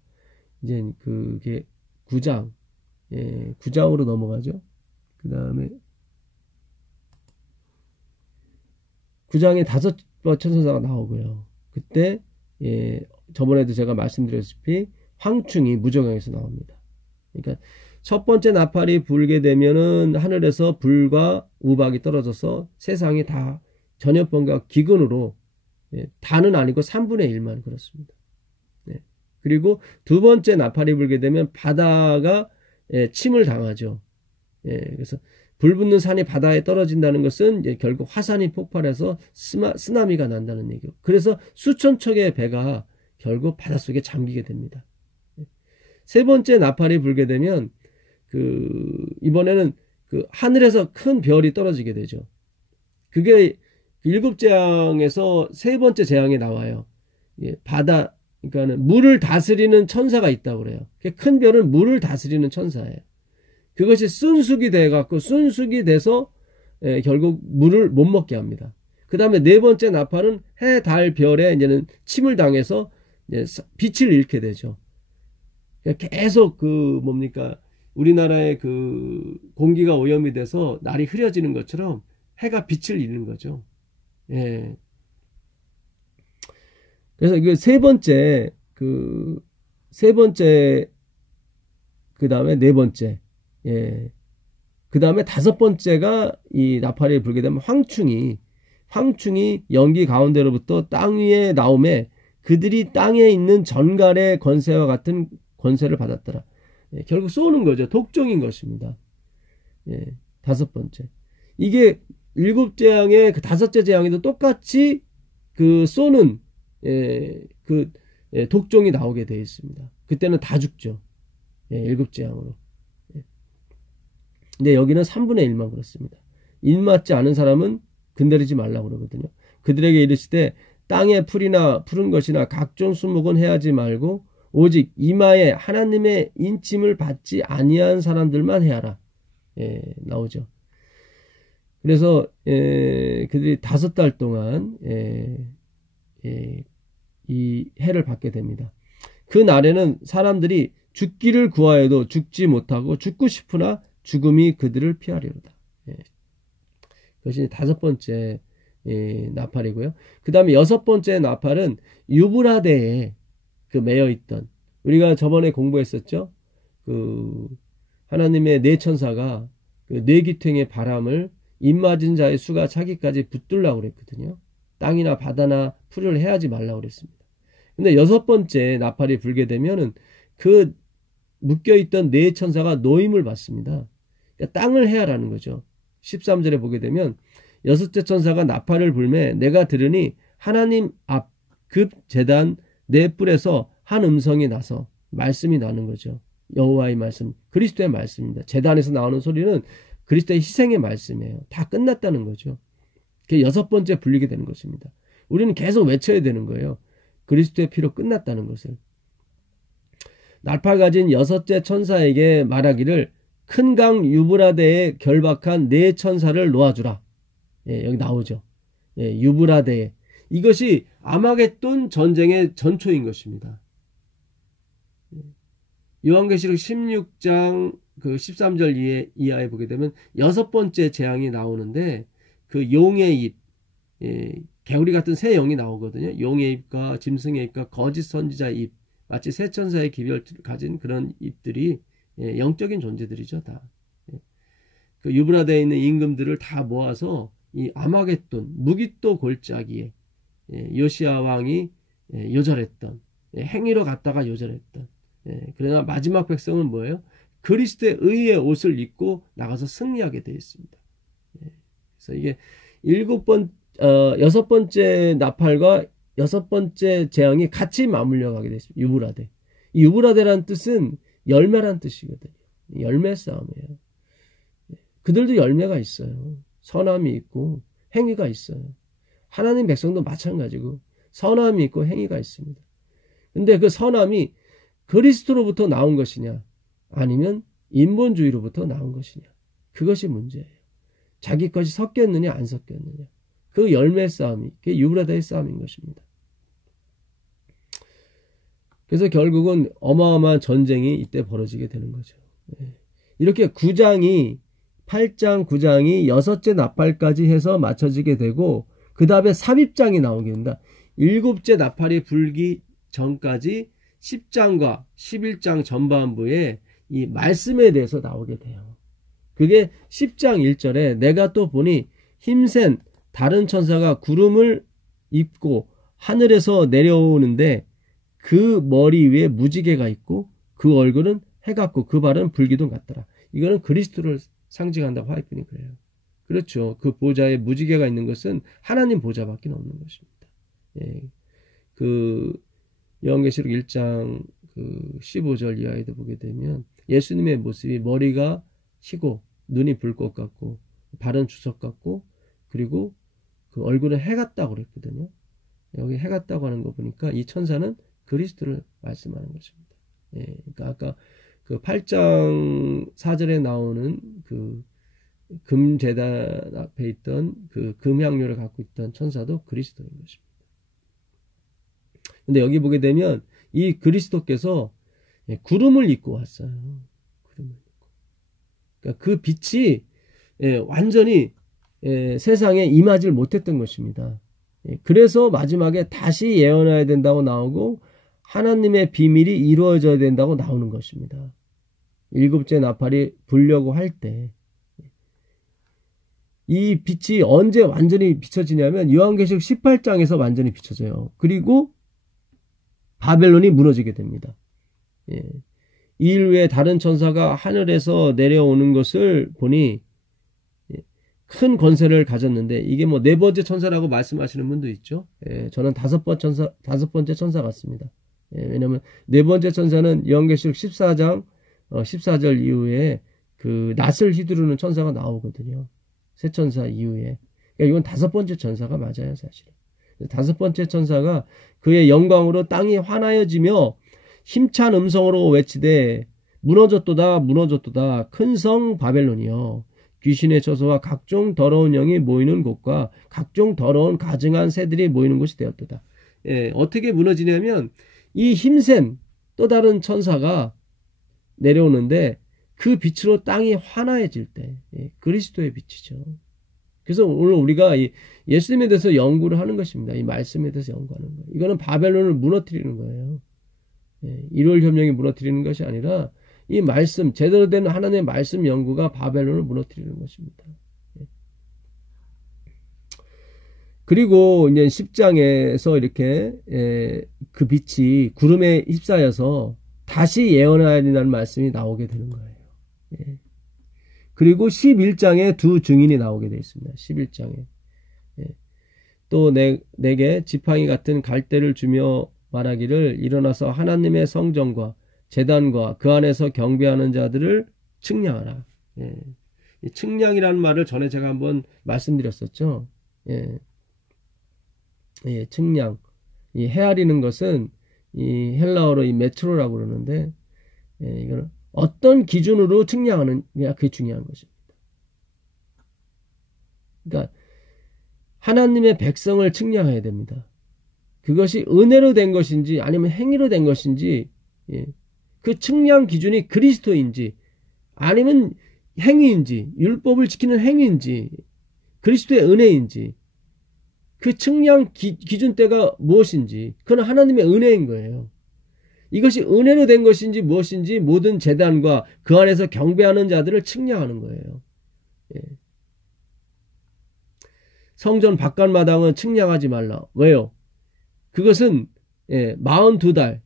이제 그게 9장으로 넘어가죠. 그 다음에 9장에 5번 천사가 나오고요. 그때 저번에도 제가 말씀드렸다시피 황충이 무저강에서 나옵니다. 그러니까 첫 번째 나팔이 불게 되면은 하늘에서 불과 우박이 떨어져서 세상이 다 전염병과 기근으로 다는 아니고 3분의 1만 그렇습니다. 그리고 두 번째 나팔이 불게 되면 바다가 침을 당하죠. 그래서 불 붙는 산이 바다에 떨어진다는 것은 이제 결국 화산이 폭발해서 쓰나미가 난다는 얘기고. 그래서 수천 척의 배가 결국 바닷속에 잠기게 됩니다. 세 번째 나팔이 불게 되면 이번에는 하늘에서 큰 별이 떨어지게 되죠. 그게 7재앙에서 세 번째 재앙에 나와요. 그러니까는 물을 다스리는 천사가 있다고 그래요. 큰 별은 물을 다스리는 천사예요. 그것이 순숙이 돼갖고 순숙이 돼서 결국 물을 못 먹게 합니다. 그 다음에 네 번째 나팔은 해, 달, 별에 이제는 침을 당해서 빛을 잃게 되죠. 계속 우리나라의 공기가 오염이 돼서 날이 흐려지는 것처럼 해가 빛을 잃는 거죠. 그래서 이거 세 번째, 그 다음에 네 번째, 그 다음에 5번째가 이 나팔이 불게 되면 황충이 연기 가운데로부터 땅 위에 나오매 그들이 땅에 있는 전갈의 권세와 같은 권세를 받았더라. 결국 쏘는 거죠. 독종인 것입니다. 5번째. 이게 7재앙의 그 5째 재앙에도 똑같이 쏘는 독종이 나오게 되어 있습니다. 그때는 다 죽죠. 7재앙으로. 근데 여기는 3분의 1만 그렇습니다. 입맞지 않은 사람은 건드리지 말라고 그러거든요. 그들에게 이르시되 땅의 풀이나 푸른 것이나 각종 수목은 해하지 말고 오직 이마에 하나님의 인침을 받지 아니한 사람들만 해하라. 나오죠. 그래서 그들이 5달 동안 이 해를 받게 됩니다. 그 날에는 사람들이 죽기를 구하여도 죽지 못하고 죽고 싶으나 죽음이 그들을 피하리로다. 그것이 5번째 나팔이고요. 그 다음에 6번째 나팔은 유브라데에 매여있던, 우리가 저번에 공부했었죠. 하나님의 네 천사가 네 기퉁의 바람을 입맞은 자의 수가 차기까지 붙들라고 그랬거든요. 땅이나 바다나 풀을 해하지 말라고 그랬습니다. 근데 6번째 나팔이 불게 되면은 묶여있던 네 천사가 노임을 받습니다. 그러니까 땅을 해하라는 거죠. 13절에 보게 되면 6째 천사가 나팔을 불매 내가 들으니 하나님 앞 급 제단 네 뿔에서 한 음성이 나서 말씀이 나는 거죠. 여호와의 말씀, 그리스도의 말씀입니다. 제단에서 나오는 소리는 그리스도의 희생의 말씀이에요. 다 끝났다는 거죠. 그게 6번째 불리게 되는 것입니다. 우리는 계속 외쳐야 되는 거예요. 그리스도의 피로 끝났다는 것을. 나팔 가진 6째 천사에게 말하기를 큰 강 유브라데에 결박한 네 천사를 놓아주라. 여기 나오죠. 유브라데에. 이것이 아마겟돈 전쟁의 전초인 것입니다. 요한계시록 16장 13절 이하에 보게 되면 6번째 재앙이 나오는데 용의 입, 개구리 같은 새 영이 나오거든요. 용의 입과 짐승의 입과 거짓 선지자의 입, 마치 새 천사의 기별을 가진 그런 입들이 영적인 존재들이죠. 다. 유브라데에 있는 임금들을 다 모아서 이 아마겟돈 무기또 골짜기에 요시야 왕이 요절했던, 행위로 갔다가 요절했던, 그러나 마지막 백성은 뭐예요? 그리스도의 의의 옷을 입고 나가서 승리하게 되어 있습니다. 그래서 이게 여섯 번째 나팔과 여섯 번째 재앙이 같이 맞물려 가게 됐습니다. 유브라데. 이 유브라데라는 뜻은 열매란 뜻이거든요. 열매 싸움이에요. 그들도 열매가 있어요. 선함이 있고 행위가 있어요. 하나님 백성도 마찬가지고 선함이 있고 행위가 있습니다. 근데 그 선함이 그리스도로부터 나온 것이냐 아니면 인본주의로부터 나온 것이냐, 그것이 문제예요. 자기 것이 섞였느냐 안 섞였느냐, 그 열매 싸움이, 그게 유브라데의 싸움인 것입니다. 그래서 결국은 어마어마한 전쟁이 이때 벌어지게 되는 거죠. 이렇게 8장 9장이 여섯째 나팔까지 해서 맞춰지게 되고, 그 다음에 삽입장이 나오게 된다. 일곱째 나팔이 불기 전까지 10장과 11장 전반부에 이 말씀에 대해서 나오게 돼요. 그게 10장 1절에 내가 또 보니 힘센 다른 천사가 구름을 입고 하늘에서 내려오는데 그 머리 위에 무지개가 있고 그 얼굴은 해 같고 그 발은 불기둥 같더라. 이거는 그리스도를 상징한다고 화이프니 그래요. 그렇죠. 그 보좌에 무지개가 있는 것은 하나님 보좌밖에 없는 것입니다. 예. 그 요한계시록 1장 15절 이하에도 보게 되면 예수님의 모습이 머리가 희고 눈이 불꽃 같고 발은 주석 같고 그리고 그 얼굴은 해 같다고 그랬거든요. 여기 해 같다고 하는 거 보니까 이 천사는 그리스도를 말씀하는 것입니다. 예, 그러니까 아까 그 8장 4절에 나오는 그 금제단 앞에 있던 그 금향료를 갖고 있던 천사도 그리스도인 것입니다. 근데 여기 보게 되면 이 그리스도께서 구름을 입고 왔어요. 구름을 입고. 그러니까 그 빛이 완전히 세상에 임하지 못했던 것입니다. 그래서 마지막에 다시 예언해야 된다고 나오고 하나님의 비밀이 이루어져야 된다고 나오는 것입니다. 일곱째 나팔이 불려고 할 때 이 빛이 언제 완전히 비춰지냐면 요한계시록 18장에서 완전히 비춰져요. 그리고 바벨론이 무너지게 됩니다. 예. 이일 후에 다른 천사가 하늘에서 내려오는 것을 보니 큰 권세를 가졌는데 이게 뭐 네 번째 천사라고 말씀하시는 분도 있죠. 예. 저는 다섯 번째 천사 같습니다. 예. 왜냐하면 네 번째 천사는 요한계시록 14장 14절 이후에 그 낫을 휘두르는 천사가 나오거든요. 새 천사 이후에. 그러니까 이건 다섯 번째 천사가 맞아요, 사실은. 다섯 번째 천사가 그의 영광으로 땅이 환하여지며 힘찬 음성으로 외치되 무너졌도다 무너졌도다 큰 성 바벨론이여 귀신의 처소와 각종 더러운 영이 모이는 곳과 각종 더러운 가증한 새들이 모이는 곳이 되었도다. 예, 어떻게 무너지냐면 이 힘센 또 다른 천사가 내려오는데 그 빛으로 땅이 환해질 때 그리스도의 빛이죠. 그래서 오늘 우리가 이 예수님에 대해서 연구를 하는 것입니다. 이 말씀에 대해서 연구하는 거예요. 이거는 바벨론을 무너뜨리는 거예요. 일월 협령이 무너뜨리는 것이 아니라 이 말씀, 제대로 된 하나님의 말씀 연구가 바벨론을 무너뜨리는 것입니다. 그리고 이제 10장에서 이렇게 그 빛이 구름에 휩싸여서 다시 예언해야 된다는 말씀이 나오게 되는 거예요. 그리고 11장에 두 증인이 나오게 되어 있습니다. 11장에. 또 내게 지팡이 같은 갈대를 주며 말하기를 일어나서 하나님의 성전과 제단과 그 안에서 경배하는 자들을 측량하라. 이 측량이라는 말을 전에 제가 한번 말씀드렸었죠. 측량. 이 헤아리는 것은 이 헬라어로 이 메트로라고 그러는데 이거는 어떤 기준으로 측량하느냐 그게 중요한 것입니다. 그러니까 하나님의 백성을 측량해야 됩니다. 그것이 은혜로 된 것인지 아니면 행위로 된 것인지 그 측량 기준이 그리스도인지 아니면 행위인지 율법을 지키는 행위인지 그리스도의 은혜인지 그 측량 기준대가 무엇인지 그건 하나님의 은혜인 거예요. 이것이 은혜로 된 것인지 무엇인지 모든 제단과 그 안에서 경배하는 자들을 측량하는 거예요. 성전 바깥마당은 측량하지 말라. 왜요? 그것은 42달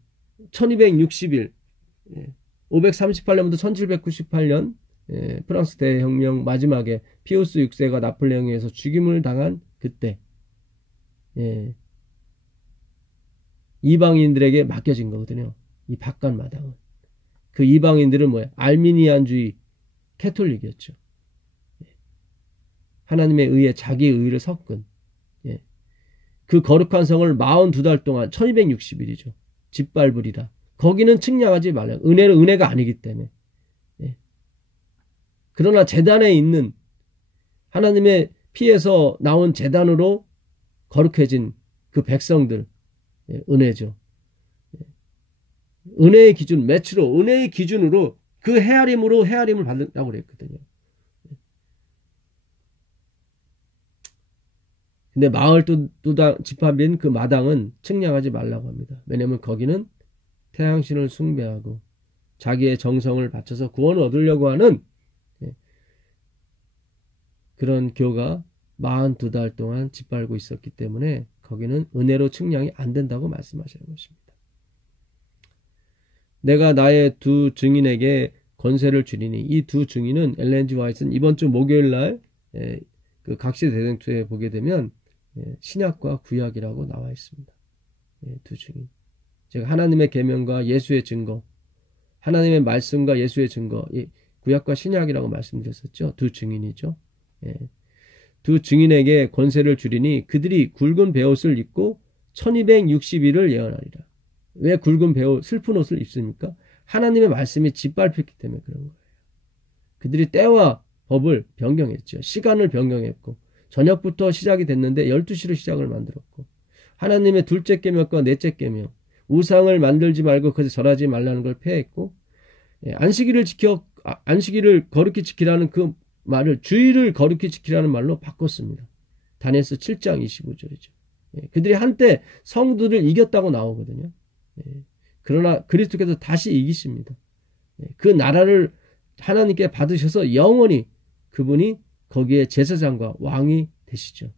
1260일 538년부터 1798년 프랑스 대혁명 마지막에 피우스 6세가 나폴레옹에 의해서 죽임을 당한 그때 이방인들에게 맡겨진 거거든요. 이 박간 마당은. 그 이방인들은 뭐야? 알미니안주의 캐톨릭이었죠. 하나님의 의에 자기의 의를 섞은 그 거룩한 성을 42달 동안 1260일이죠. 짓밟으리라. 거기는 측량하지 말라. 은혜는 은혜가 아니기 때문에. 그러나 제단에 있는 하나님의 피에서 나온 제단으로 거룩해진 그 백성들 은혜죠. 은혜의 기준, 매치로 은혜의 기준으로 그 헤아림으로 헤아림을 받는다고 그랬거든요. 근데 마을 집합인 그 마당은 측량하지 말라고 합니다. 왜냐하면 거기는 태양신을 숭배하고 자기의 정성을 바쳐서 구원을 얻으려고 하는 그런 교가 42달 동안 짓밟고 있었기 때문에 거기는 은혜로 측량이 안 된다고 말씀하시는 것입니다. 내가 나의 두 증인에게 권세를 주리니 이 두 증인은 엘렌 G. 화이트는 이번 주 목요일 날 그 각시 대쟁투에 보게 되면 신약과 구약이라고 나와 있습니다. 두 증인. 제가 하나님의 계명과 예수의 증거, 하나님의 말씀과 예수의 증거, 구약과 신약이라고 말씀드렸었죠. 두 증인이죠. 두 증인에게 권세를 주리니 그들이 굵은 베옷을 입고 1260일을 예언하리라. 왜 굵은 베옷, 슬픈 옷을 입습니까? 하나님의 말씀이 짓밟혔기 때문에 그런 거예요. 그들이 때와 법을 변경했죠. 시간을 변경했고 저녁부터 시작이 됐는데 12시로 시작을 만들었고 하나님의 둘째 계명과 넷째 계명 우상을 만들지 말고 그것에 절하지 말라는 걸 폐했고 안식일을 거룩히 지키라는 그 말을 주일을 거룩히 지키라는 말로 바꿨습니다. 다니엘서 7장 25절이죠. 그들이 한때 성도를 이겼다고 나오거든요. 그러나 그리스도께서 다시 이기십니다. 그 나라를 하나님께 받으셔서 영원히 그분이 거기에 제사장과 왕이 되시죠.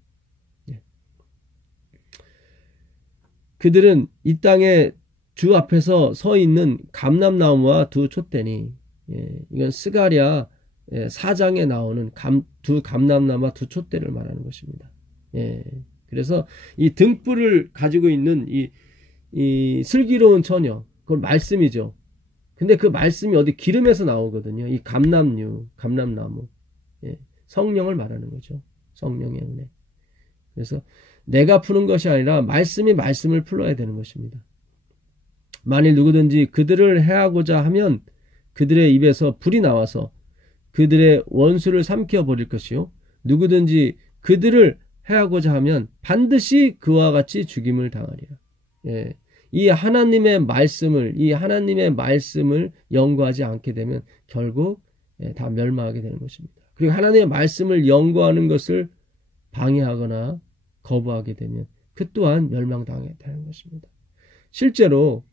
그들은 이 땅에 주 앞에서 서 있는 감람나무와 두 촛대니 이건 스가랴 4장에 나오는 두 감람나무와 두 촛대를 말하는 것입니다. 그래서 이 등불을 가지고 있는 이 슬기로운 처녀, 그건 말씀이죠. 근데 그 말씀이 어디 기름에서 나오거든요. 이 감람나무. 성령을 말하는 거죠. 성령의 은혜. 그래서 내가 푸는 것이 아니라 말씀이 말씀을 풀어야 되는 것입니다. 만일 누구든지 그들을 해하고자 하면 그들의 입에서 불이 나와서 그들의 원수를 삼켜버릴 것이요. 누구든지 그들을 해하고자 하면 반드시 그와 같이 죽임을 당하리라. 이 하나님의 말씀을 연구하지 않게 되면 결국 다 멸망하게 되는 것입니다. 그리고 하나님의 말씀을 연구하는 것을 방해하거나 거부하게 되면 그 또한 멸망당하게 되는 것입니다. 실제로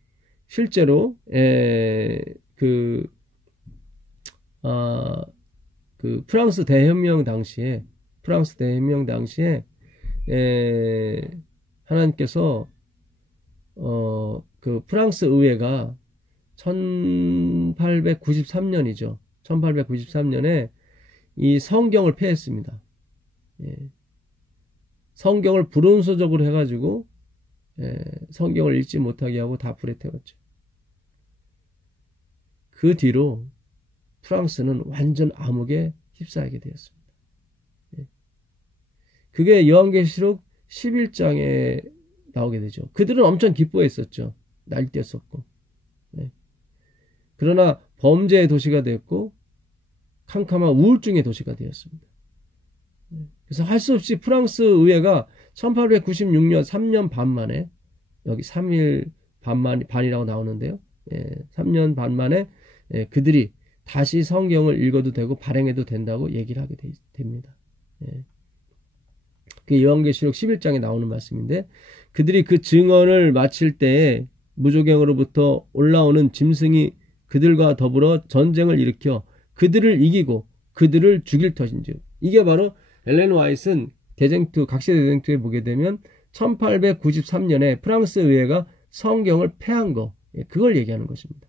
프랑스 대혁명 당시에 하나님께서 그 프랑스 의회가 1893년이죠. 1893년에 이 성경을 폐했습니다. 성경을 불온소적으로 해가지고 성경을 읽지 못하게 하고 다 불에 태웠죠. 그 뒤로 프랑스는 완전 암흑에 휩싸이게 되었습니다. 그게 요한계시록 11장에 나오게 되죠. 그들은 엄청 기뻐했었죠. 날뛰었었고. 그러나 범죄의 도시가 되었고 캄캄한 우울증의 도시가 되었습니다. 그래서 할 수 없이 프랑스 의회가 1896년 3년 반 만에, 여기 3일 반이라고 나오는데요. 3년 반 만에 그들이 다시 성경을 읽어도 되고 발행해도 된다고 얘기를 하게 됩니다. 그게 요한계시록 11장에 나오는 말씀인데, 그들이 그 증언을 마칠 때에 무조갱으로부터 올라오는 짐승이 그들과 더불어 전쟁을 일으켜 그들을 이기고 그들을 죽일 터인즉. 이게 바로 엘렌 화이트는 각시 대쟁투에 보게 되면 1893년에 프랑스 의회가 성경을 폐한 거, 그걸 얘기하는 것입니다.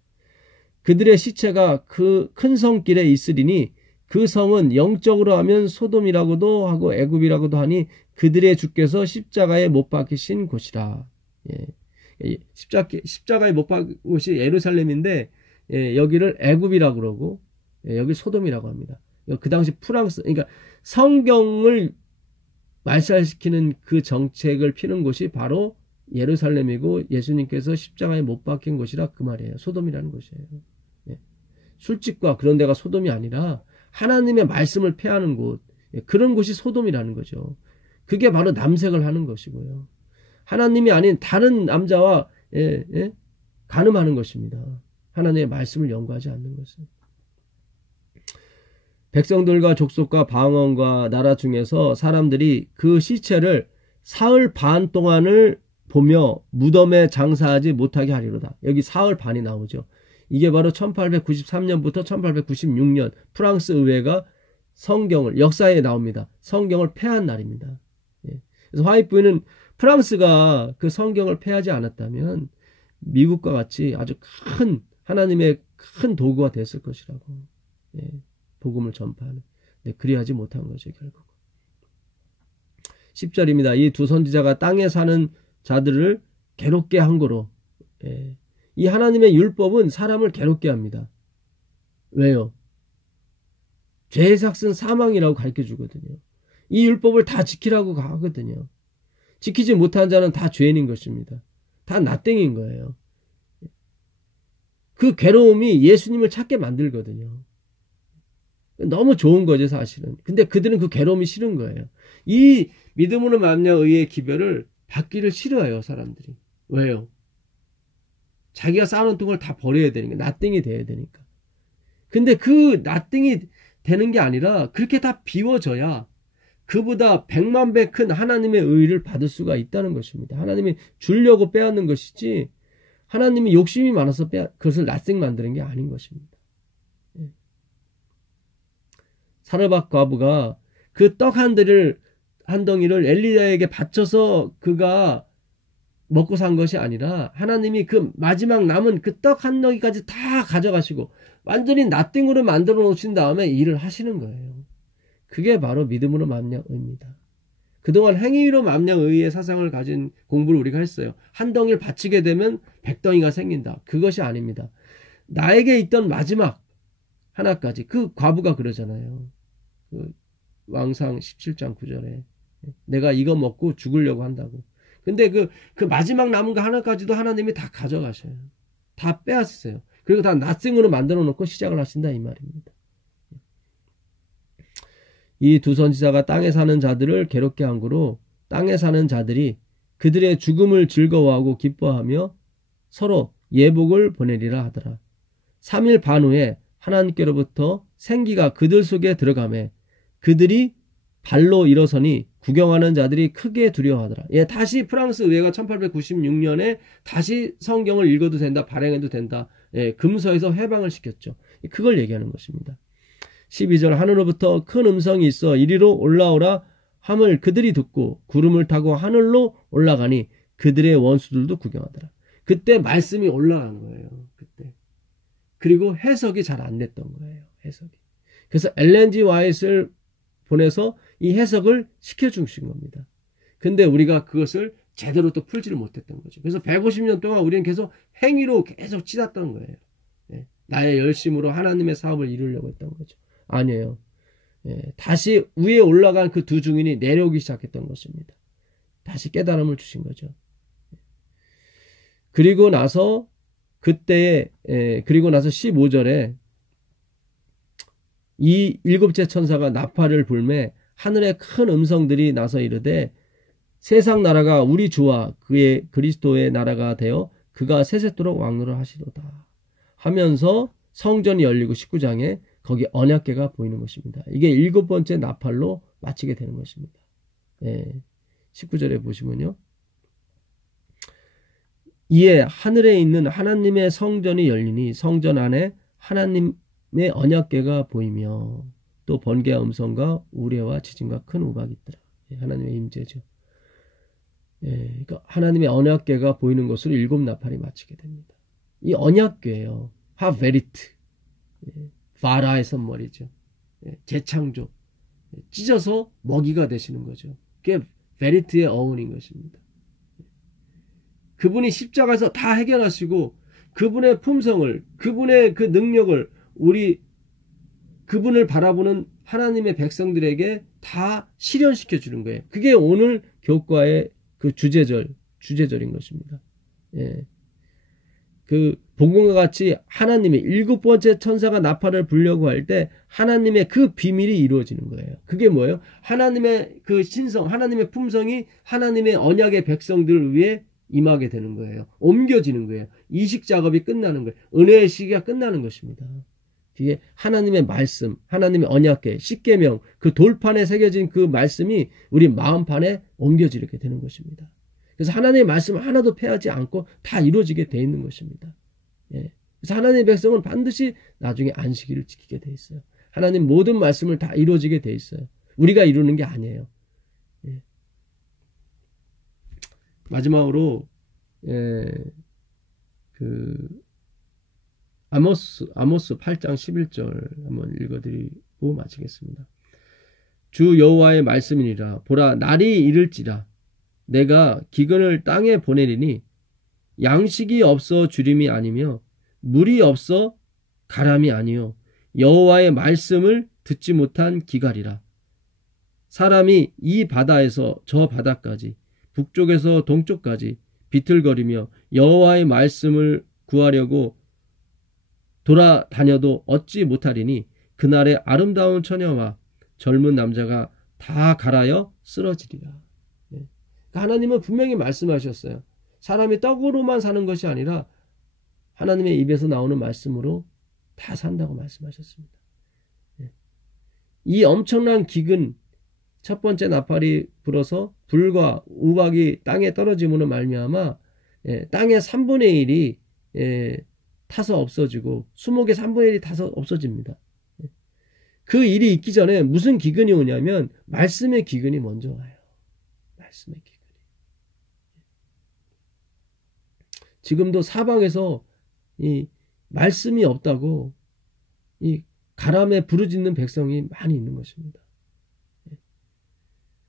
그들의 시체가 그 큰 성길에 있으리니 그 성은 영적으로 하면 소돔이라고도 하고 애굽이라고도 하니 그들의 주께서 십자가에 못 박히신 곳이라. 예. 십자가에 못 박힌 곳이 예루살렘인데, 예, 여기를 애굽이라고 그러고, 예, 여기 소돔이라고 합니다. 그 당시 프랑스, 그러니까 성경을 말살시키는 그 정책을 피는 곳이 바로 예루살렘이고 예수님께서 십자가에 못 박힌 곳이라 그 말이에요. 소돔이라는 곳이에요. 예. 술집과 그런 데가 소돔이 아니라 하나님의 말씀을 폐하는 곳, 예, 그런 곳이 소돔이라는 거죠. 그게 바로 남색을 하는 것이고요. 하나님이 아닌 다른 남자와 간음하는 것입니다. 하나님의 말씀을 연구하지 않는 것은. 백성들과 족속과 방언과 나라 중에서 사람들이 그 시체를 사흘 반 동안을 보며 무덤에 장사하지 못하게 하리로다. 여기 사흘 반이 나오죠. 이게 바로 1893년부터 1896년 프랑스 의회가 성경을, 역사에 나옵니다. 성경을 폐한 날입니다. 그래서 화이트부인은 프랑스가 그 성경을 폐하지 않았다면 미국과 같이 아주 큰 하나님의 큰 도구가 됐을 것이라고. 복음을 전파하는. 그리하지 못한 거죠, 결국. 10절입니다. 이 두 선지자가 땅에 사는 자들을 괴롭게 한 거로. 이 하나님의 율법은 사람을 괴롭게 합니다. 왜요? 죄의 삭은 사망이라고 가르쳐 주거든요. 이 율법을 다 지키라고 하거든요. 지키지 못한 자는 다 죄인인 것입니다. 다 나땡인 거예요. 그 괴로움이 예수님을 찾게 만들거든요. 너무 좋은 거죠, 사실은. 근데 그들은 그 괴로움이 싫은 거예요. 이 믿음으로 말미암아 의의 기별을 받기를 싫어해요, 사람들이. 왜요? 자기가 쌓아놓은 걸 다 버려야 되니까, 나땡이 돼야 되니까. 근데 그 나땡이 되는 게 아니라 그렇게 다 비워져야 그보다 100만 배 큰 하나님의 의를 받을 수가 있다는 것입니다. 하나님이 주려고 빼앗는 것이지 하나님이 욕심이 많아서 그것을 낯생 만드는 게 아닌 것입니다. 사르밧 과부가 그 떡 한 덩이를 엘리야에게 바쳐서 그가 먹고 산 것이 아니라 하나님이 그 마지막 남은 그 떡 한 덩이까지 다 가져가시고 완전히 낫띵으로 만들어 놓으신 다음에 일을 하시는 거예요. 그게 바로 믿음으로 말미암아 의입니다. 그동안 행위로 말미암아 의의 사상을 가진 공부를 우리가 했어요. 한 덩이를 바치게 되면 100덩이가 생긴다. 그것이 아닙니다. 나에게 있던 마지막 하나까지. 그 과부가 그러잖아요. 그 왕상 17장 9절에 내가 이거 먹고 죽으려고 한다고. 근데 그 마지막 남은 거 하나까지도 하나님이 다 가져가셔요. 다 빼앗으세요. 그리고 다 낫생으로 만들어 놓고 시작을 하신다 이 말입니다. 이 두 선지자가 땅에 사는 자들을 괴롭게 한 거로 땅에 사는 자들이 그들의 죽음을 즐거워하고 기뻐하며 서로 예복을 보내리라 하더라. 3일 반 후에 하나님께로부터 생기가 그들 속에 들어가매 그들이 발로 일어서니 구경하는 자들이 크게 두려워하더라. 예, 다시 프랑스 의회가 1896년에 다시 성경을 읽어도 된다, 발행해도 된다. 예, 금서에서 해방을 시켰죠. 그걸 얘기하는 것입니다. 12절 하늘로부터 큰 음성이 있어 이리로 올라오라 함을 그들이 듣고 구름을 타고 하늘로 올라가니 그들의 원수들도 구경하더라. 그때 말씀이 올라간 거예요. 그때. 그리고 해석이 잘 안 됐던 거예요. 해석이. 그래서 엘렌지 와이트를 보내서 이 해석을 시켜주신 겁니다. 근데 우리가 그것을 제대로 또 풀지를 못했던 거죠. 그래서 150년 동안 우리는 계속 행위로 계속 치닫던 거예요. 예, 나의 열심으로 하나님의 사업을 이루려고 했던 거죠. 아니에요. 예, 다시 위에 올라간 그 두 증인이 내려오기 시작했던 것입니다. 다시 깨달음을 주신 거죠. 그리고 나서 그때에 그리고 나서 15절에 이 일곱째 천사가 나팔을 불매 하늘에 큰 음성들이 나서 이르되 세상 나라가 우리 주와 그의 그리스도의 나라가 되어 그가 세세토록 왕노를 하시도다 하면서 성전이 열리고 19장에 거기 언약궤가 보이는 것입니다. 이게 일곱 번째 나팔로 마치게 되는 것입니다. 19절에 보시면요. 이에 하늘에 있는 하나님의 성전이 열리니 성전 안에 하나님의 언약궤가 보이며 또 번개와 음성과 우레와 지진과 큰 우박이 있더라. 하나님의 임재죠. 그러니까 하나님의 언약궤가 보이는 것으로 일곱 나팔이 마치게 됩니다. 이 언약궤예요. 하베리트. 바라의 선물이죠. 재창조, 찢어서 먹이가 되시는 거죠. 그게 베리트의 어원인 것입니다. 그분이 십자가에서 다 해결하시고 그분의 품성을, 그분의 그 능력을 그분을 바라보는 하나님의 백성들에게 다 실현시켜 주는 거예요. 그게 오늘 교과의 그 주제절인 것입니다. 예. 그 본문과 같이 하나님의 7번째 천사가 나팔을 불려고 할 때 하나님의 그 비밀이 이루어지는 거예요. 그게 뭐예요? 하나님의 그 신성, 하나님의 품성이 하나님의 언약의 백성들 위에 임하게 되는 거예요. 옮겨지는 거예요. 이식 작업이 끝나는 거예요. 은혜의 시기가 끝나는 것입니다. 그게 하나님의 말씀, 하나님의 언약계, 십계명, 그 돌판에 새겨진 그 말씀이 우리 마음판에 옮겨지게 되는 것입니다. 그래서 하나님의 말씀 하나도 패하지 않고 다 이루어지게 되어 있는 것입니다. 예. 그래서 하나님의 백성은 반드시 나중에 안식일을 지키게 되어 있어요. 하나님 모든 말씀을 다 이루어지게 되어 있어요. 우리가 이루는 게 아니에요. 예. 마지막으로 아모스 8장 11절 한번 읽어드리고 마치겠습니다. 주 여호와의 말씀이니라. 보라, 날이 이를지라. 내가 기근을 땅에 보내리니 양식이 없어 주림이 아니며 물이 없어 가람이 아니요 여호와의 말씀을 듣지 못한 기갈이라. 사람이 이 바다에서 저 바다까지 북쪽에서 동쪽까지 비틀거리며 여호와의 말씀을 구하려고 돌아다녀도 얻지 못하리니 그날의 아름다운 처녀와 젊은 남자가 다 갈아여 쓰러지리라. 하나님은 분명히 말씀하셨어요. 사람이 떡으로만 사는 것이 아니라 하나님의 입에서 나오는 말씀으로 다 산다고 말씀하셨습니다. 이 엄청난 기근, 첫 번째 나팔이 불어서 불과 우박이 땅에 떨어짐으로 말미암아 땅의 3분의 1이 타서 없어지고 수목의 3분의 1이 타서 없어집니다. 그 일이 있기 전에 무슨 기근이 오냐면 말씀의 기근이 먼저 와요. 말씀의 기근. 지금도 사방에서 이 말씀이 없다고 이 가람에 부르짖는 백성이 많이 있는 것입니다.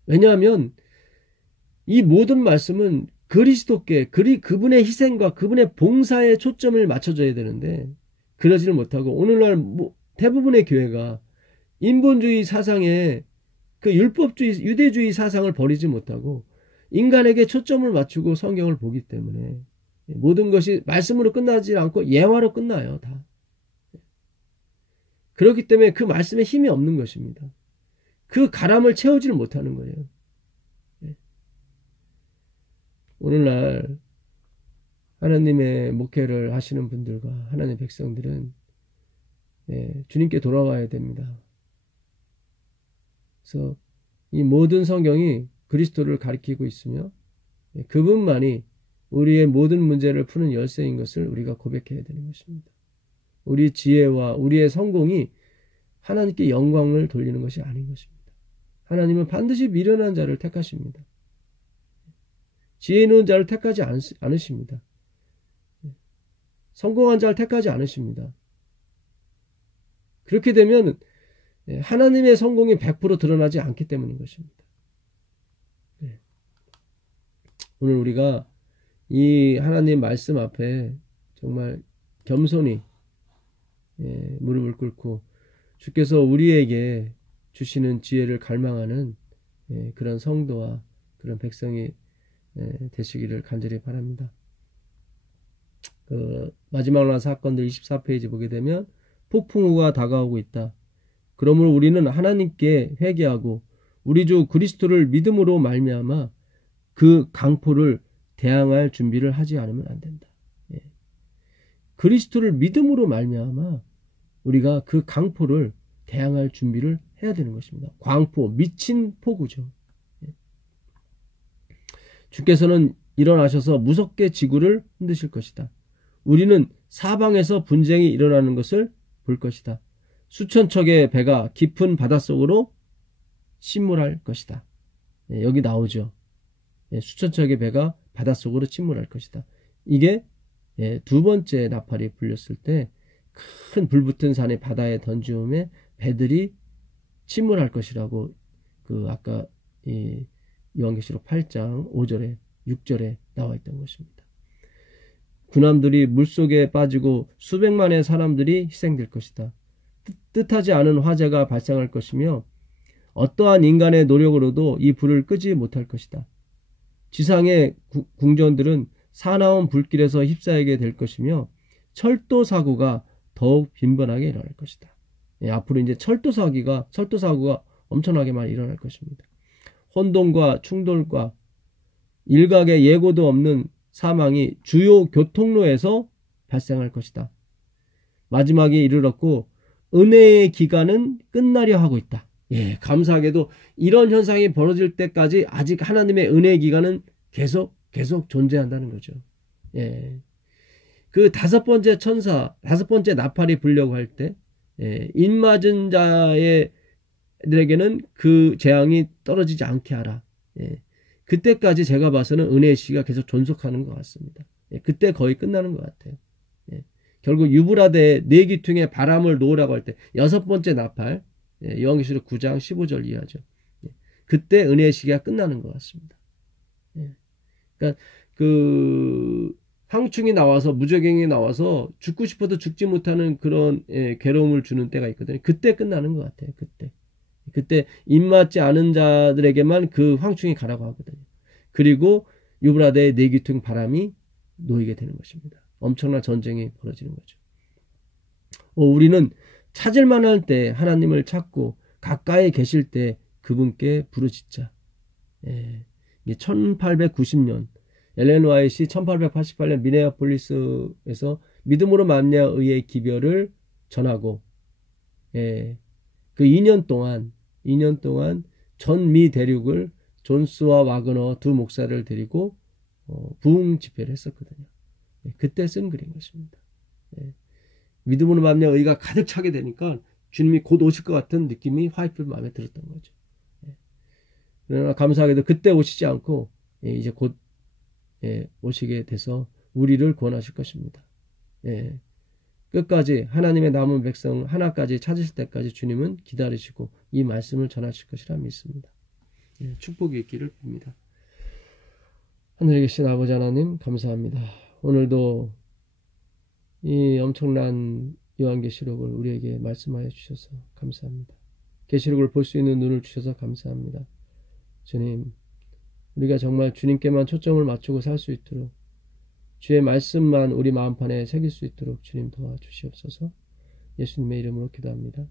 왜냐하면 이 모든 말씀은 그리스도께 그분의 희생과 그분의 봉사에 초점을 맞춰줘야 되는데 그러지를 못하고 오늘날 대부분의 교회가 인본주의 사상에 그 율법주의 유대주의 사상을 버리지 못하고 인간에게 초점을 맞추고 성경을 보기 때문에 모든 것이 말씀으로 끝나지 않고 예화로 끝나요. 다. 그렇기 때문에 그 말씀에 힘이 없는 것입니다. 그 가람을 채우지를 못하는 거예요. 오늘날 하나님의 목회를 하시는 분들과 하나님의 백성들은 주님께 돌아와야 됩니다. 그래서 이 모든 성경이 그리스도를 가리키고 있으며 그분만이 우리의 모든 문제를 푸는 열쇠인 것을 우리가 고백해야 되는 것입니다. 우리 지혜와 우리의 성공이 하나님께 영광을 돌리는 것이 아닌 것입니다. 하나님은 반드시 미련한 자를 택하십니다. 지혜 있는 자를 택하지 않으십니다. 성공한 자를 택하지 않으십니다. 그렇게 되면 하나님의 성공이 100% 드러나지 않기 때문인 것입니다. 오늘 우리가 이 하나님 말씀 앞에 정말 겸손히 무릎을 꿇고 주께서 우리에게 주시는 지혜를 갈망하는 그런 성도와 그런 백성이 되시기를 간절히 바랍니다. 마지막 날 사건들 24페이지 보게 되면 폭풍우가 다가오고 있다. 그러므로 우리는 하나님께 회개하고 우리 주 그리스도를 믿음으로 말미암아 그 강포를 대항할 준비를 하지 않으면 안 된다. 그리스도를 믿음으로 말미암아 우리가 그 강포를 대항할 준비를 해야 되는 것입니다. 광포, 미친 폭우죠. 주께서는 일어나셔서 무섭게 지구를 흔드실 것이다. 우리는 사방에서 분쟁이 일어나는 것을 볼 것이다. 수천 척의 배가 깊은 바닷속으로 침몰할 것이다. 여기 나오죠. 수천 척의 배가 바닷속으로 침몰할 것이다. 이게 두 번째 나팔이 불렸을 때 큰 불붙은 산의 바다에 던지움에 배들이 침몰할 것이라고 아까 이 요한계시록 8장 5절에 6절에 나와 있던 것입니다. 군함들이 물속에 빠지고 수백만의 사람들이 희생될 것이다. 뜻하지 않은 화재가 발생할 것이며 어떠한 인간의 노력으로도 이 불을 끄지 못할 것이다. 지상의 궁전들은 사나운 불길에서 휩싸이게 될 것이며 철도 사고가 더욱 빈번하게 일어날 것이다. 앞으로 이제 철도 사고가 엄청나게 많이 일어날 것입니다. 혼돈과 충돌과 일각의 예고도 없는 사망이 주요 교통로에서 발생할 것이다. 마지막에 이르렀고 은혜의 기간은 끝나려 하고 있다. 감사하게도 이런 현상이 벌어질 때까지 아직 하나님의 은혜의 기간은 계속 존재한다는 거죠. 그 다섯 번째 나팔이 불려고 할 때, 입맞은 자들에게는 그 재앙이 떨어지지 않게 하라. 그때까지 제가 봐서는 은혜의 시기가 계속 존속하는 것 같습니다. 그때 거의 끝나는 것 같아요. 결국 유브라데 네 귀퉁에 바람을 놓으라고 할 때 여섯 번째 나팔, 요한계시록 9장 15절 이하죠. 그때 은혜의 시기가 끝나는 것 같습니다. 그러니까 황충이 나와서 무저갱이 나와서 죽고 싶어도 죽지 못하는 그런 괴로움을 주는 때가 있거든요. 그때 끝나는 것 같아요. 그때 입맞지 않은 자들에게만 그 황충이 가라고 하거든요. 그리고 유브라데의 네 귀퉁 바람이 놓이게 되는 것입니다. 엄청난 전쟁이 벌어지는 거죠. 우리는 찾을 만할 때 하나님을 찾고 가까이 계실 때 그분께 부르짖자. 1890년 엘렌 화이트 1888년 미네아폴리스에서 믿음으로 말미암아 의의 기별을 전하고 그 2년 동안 전미 대륙을 존스와 와그너 두 목사를 데리고 부흥 집회를 했었거든요. 그때 쓴 글인 것입니다. 믿음으로 말미암아 의가 가득 차게 되니까 주님이 곧 오실 것 같은 느낌이 화이트 마음에 들었던 거죠. 그러나 감사하게도 그때 오시지 않고 이제 곧 오시게 돼서 우리를 구원하실 것입니다. 끝까지 하나님의 남은 백성 하나까지 찾으실 때까지 주님은 기다리시고 이 말씀을 전하실 것이라 믿습니다. 축복이 있기를 빕니다. 하늘에 계신 아버지 하나님 감사합니다. 오늘도 이 엄청난 요한계시록을 우리에게 말씀하여 주셔서 감사합니다. 계시록을 볼 수 있는 눈을 주셔서 감사합니다. 주님, 우리가 정말 주님께만 초점을 맞추고 살 수 있도록 주의 말씀만 우리 마음판에 새길 수 있도록 주님 도와주시옵소서. 예수님의 이름으로 기도합니다.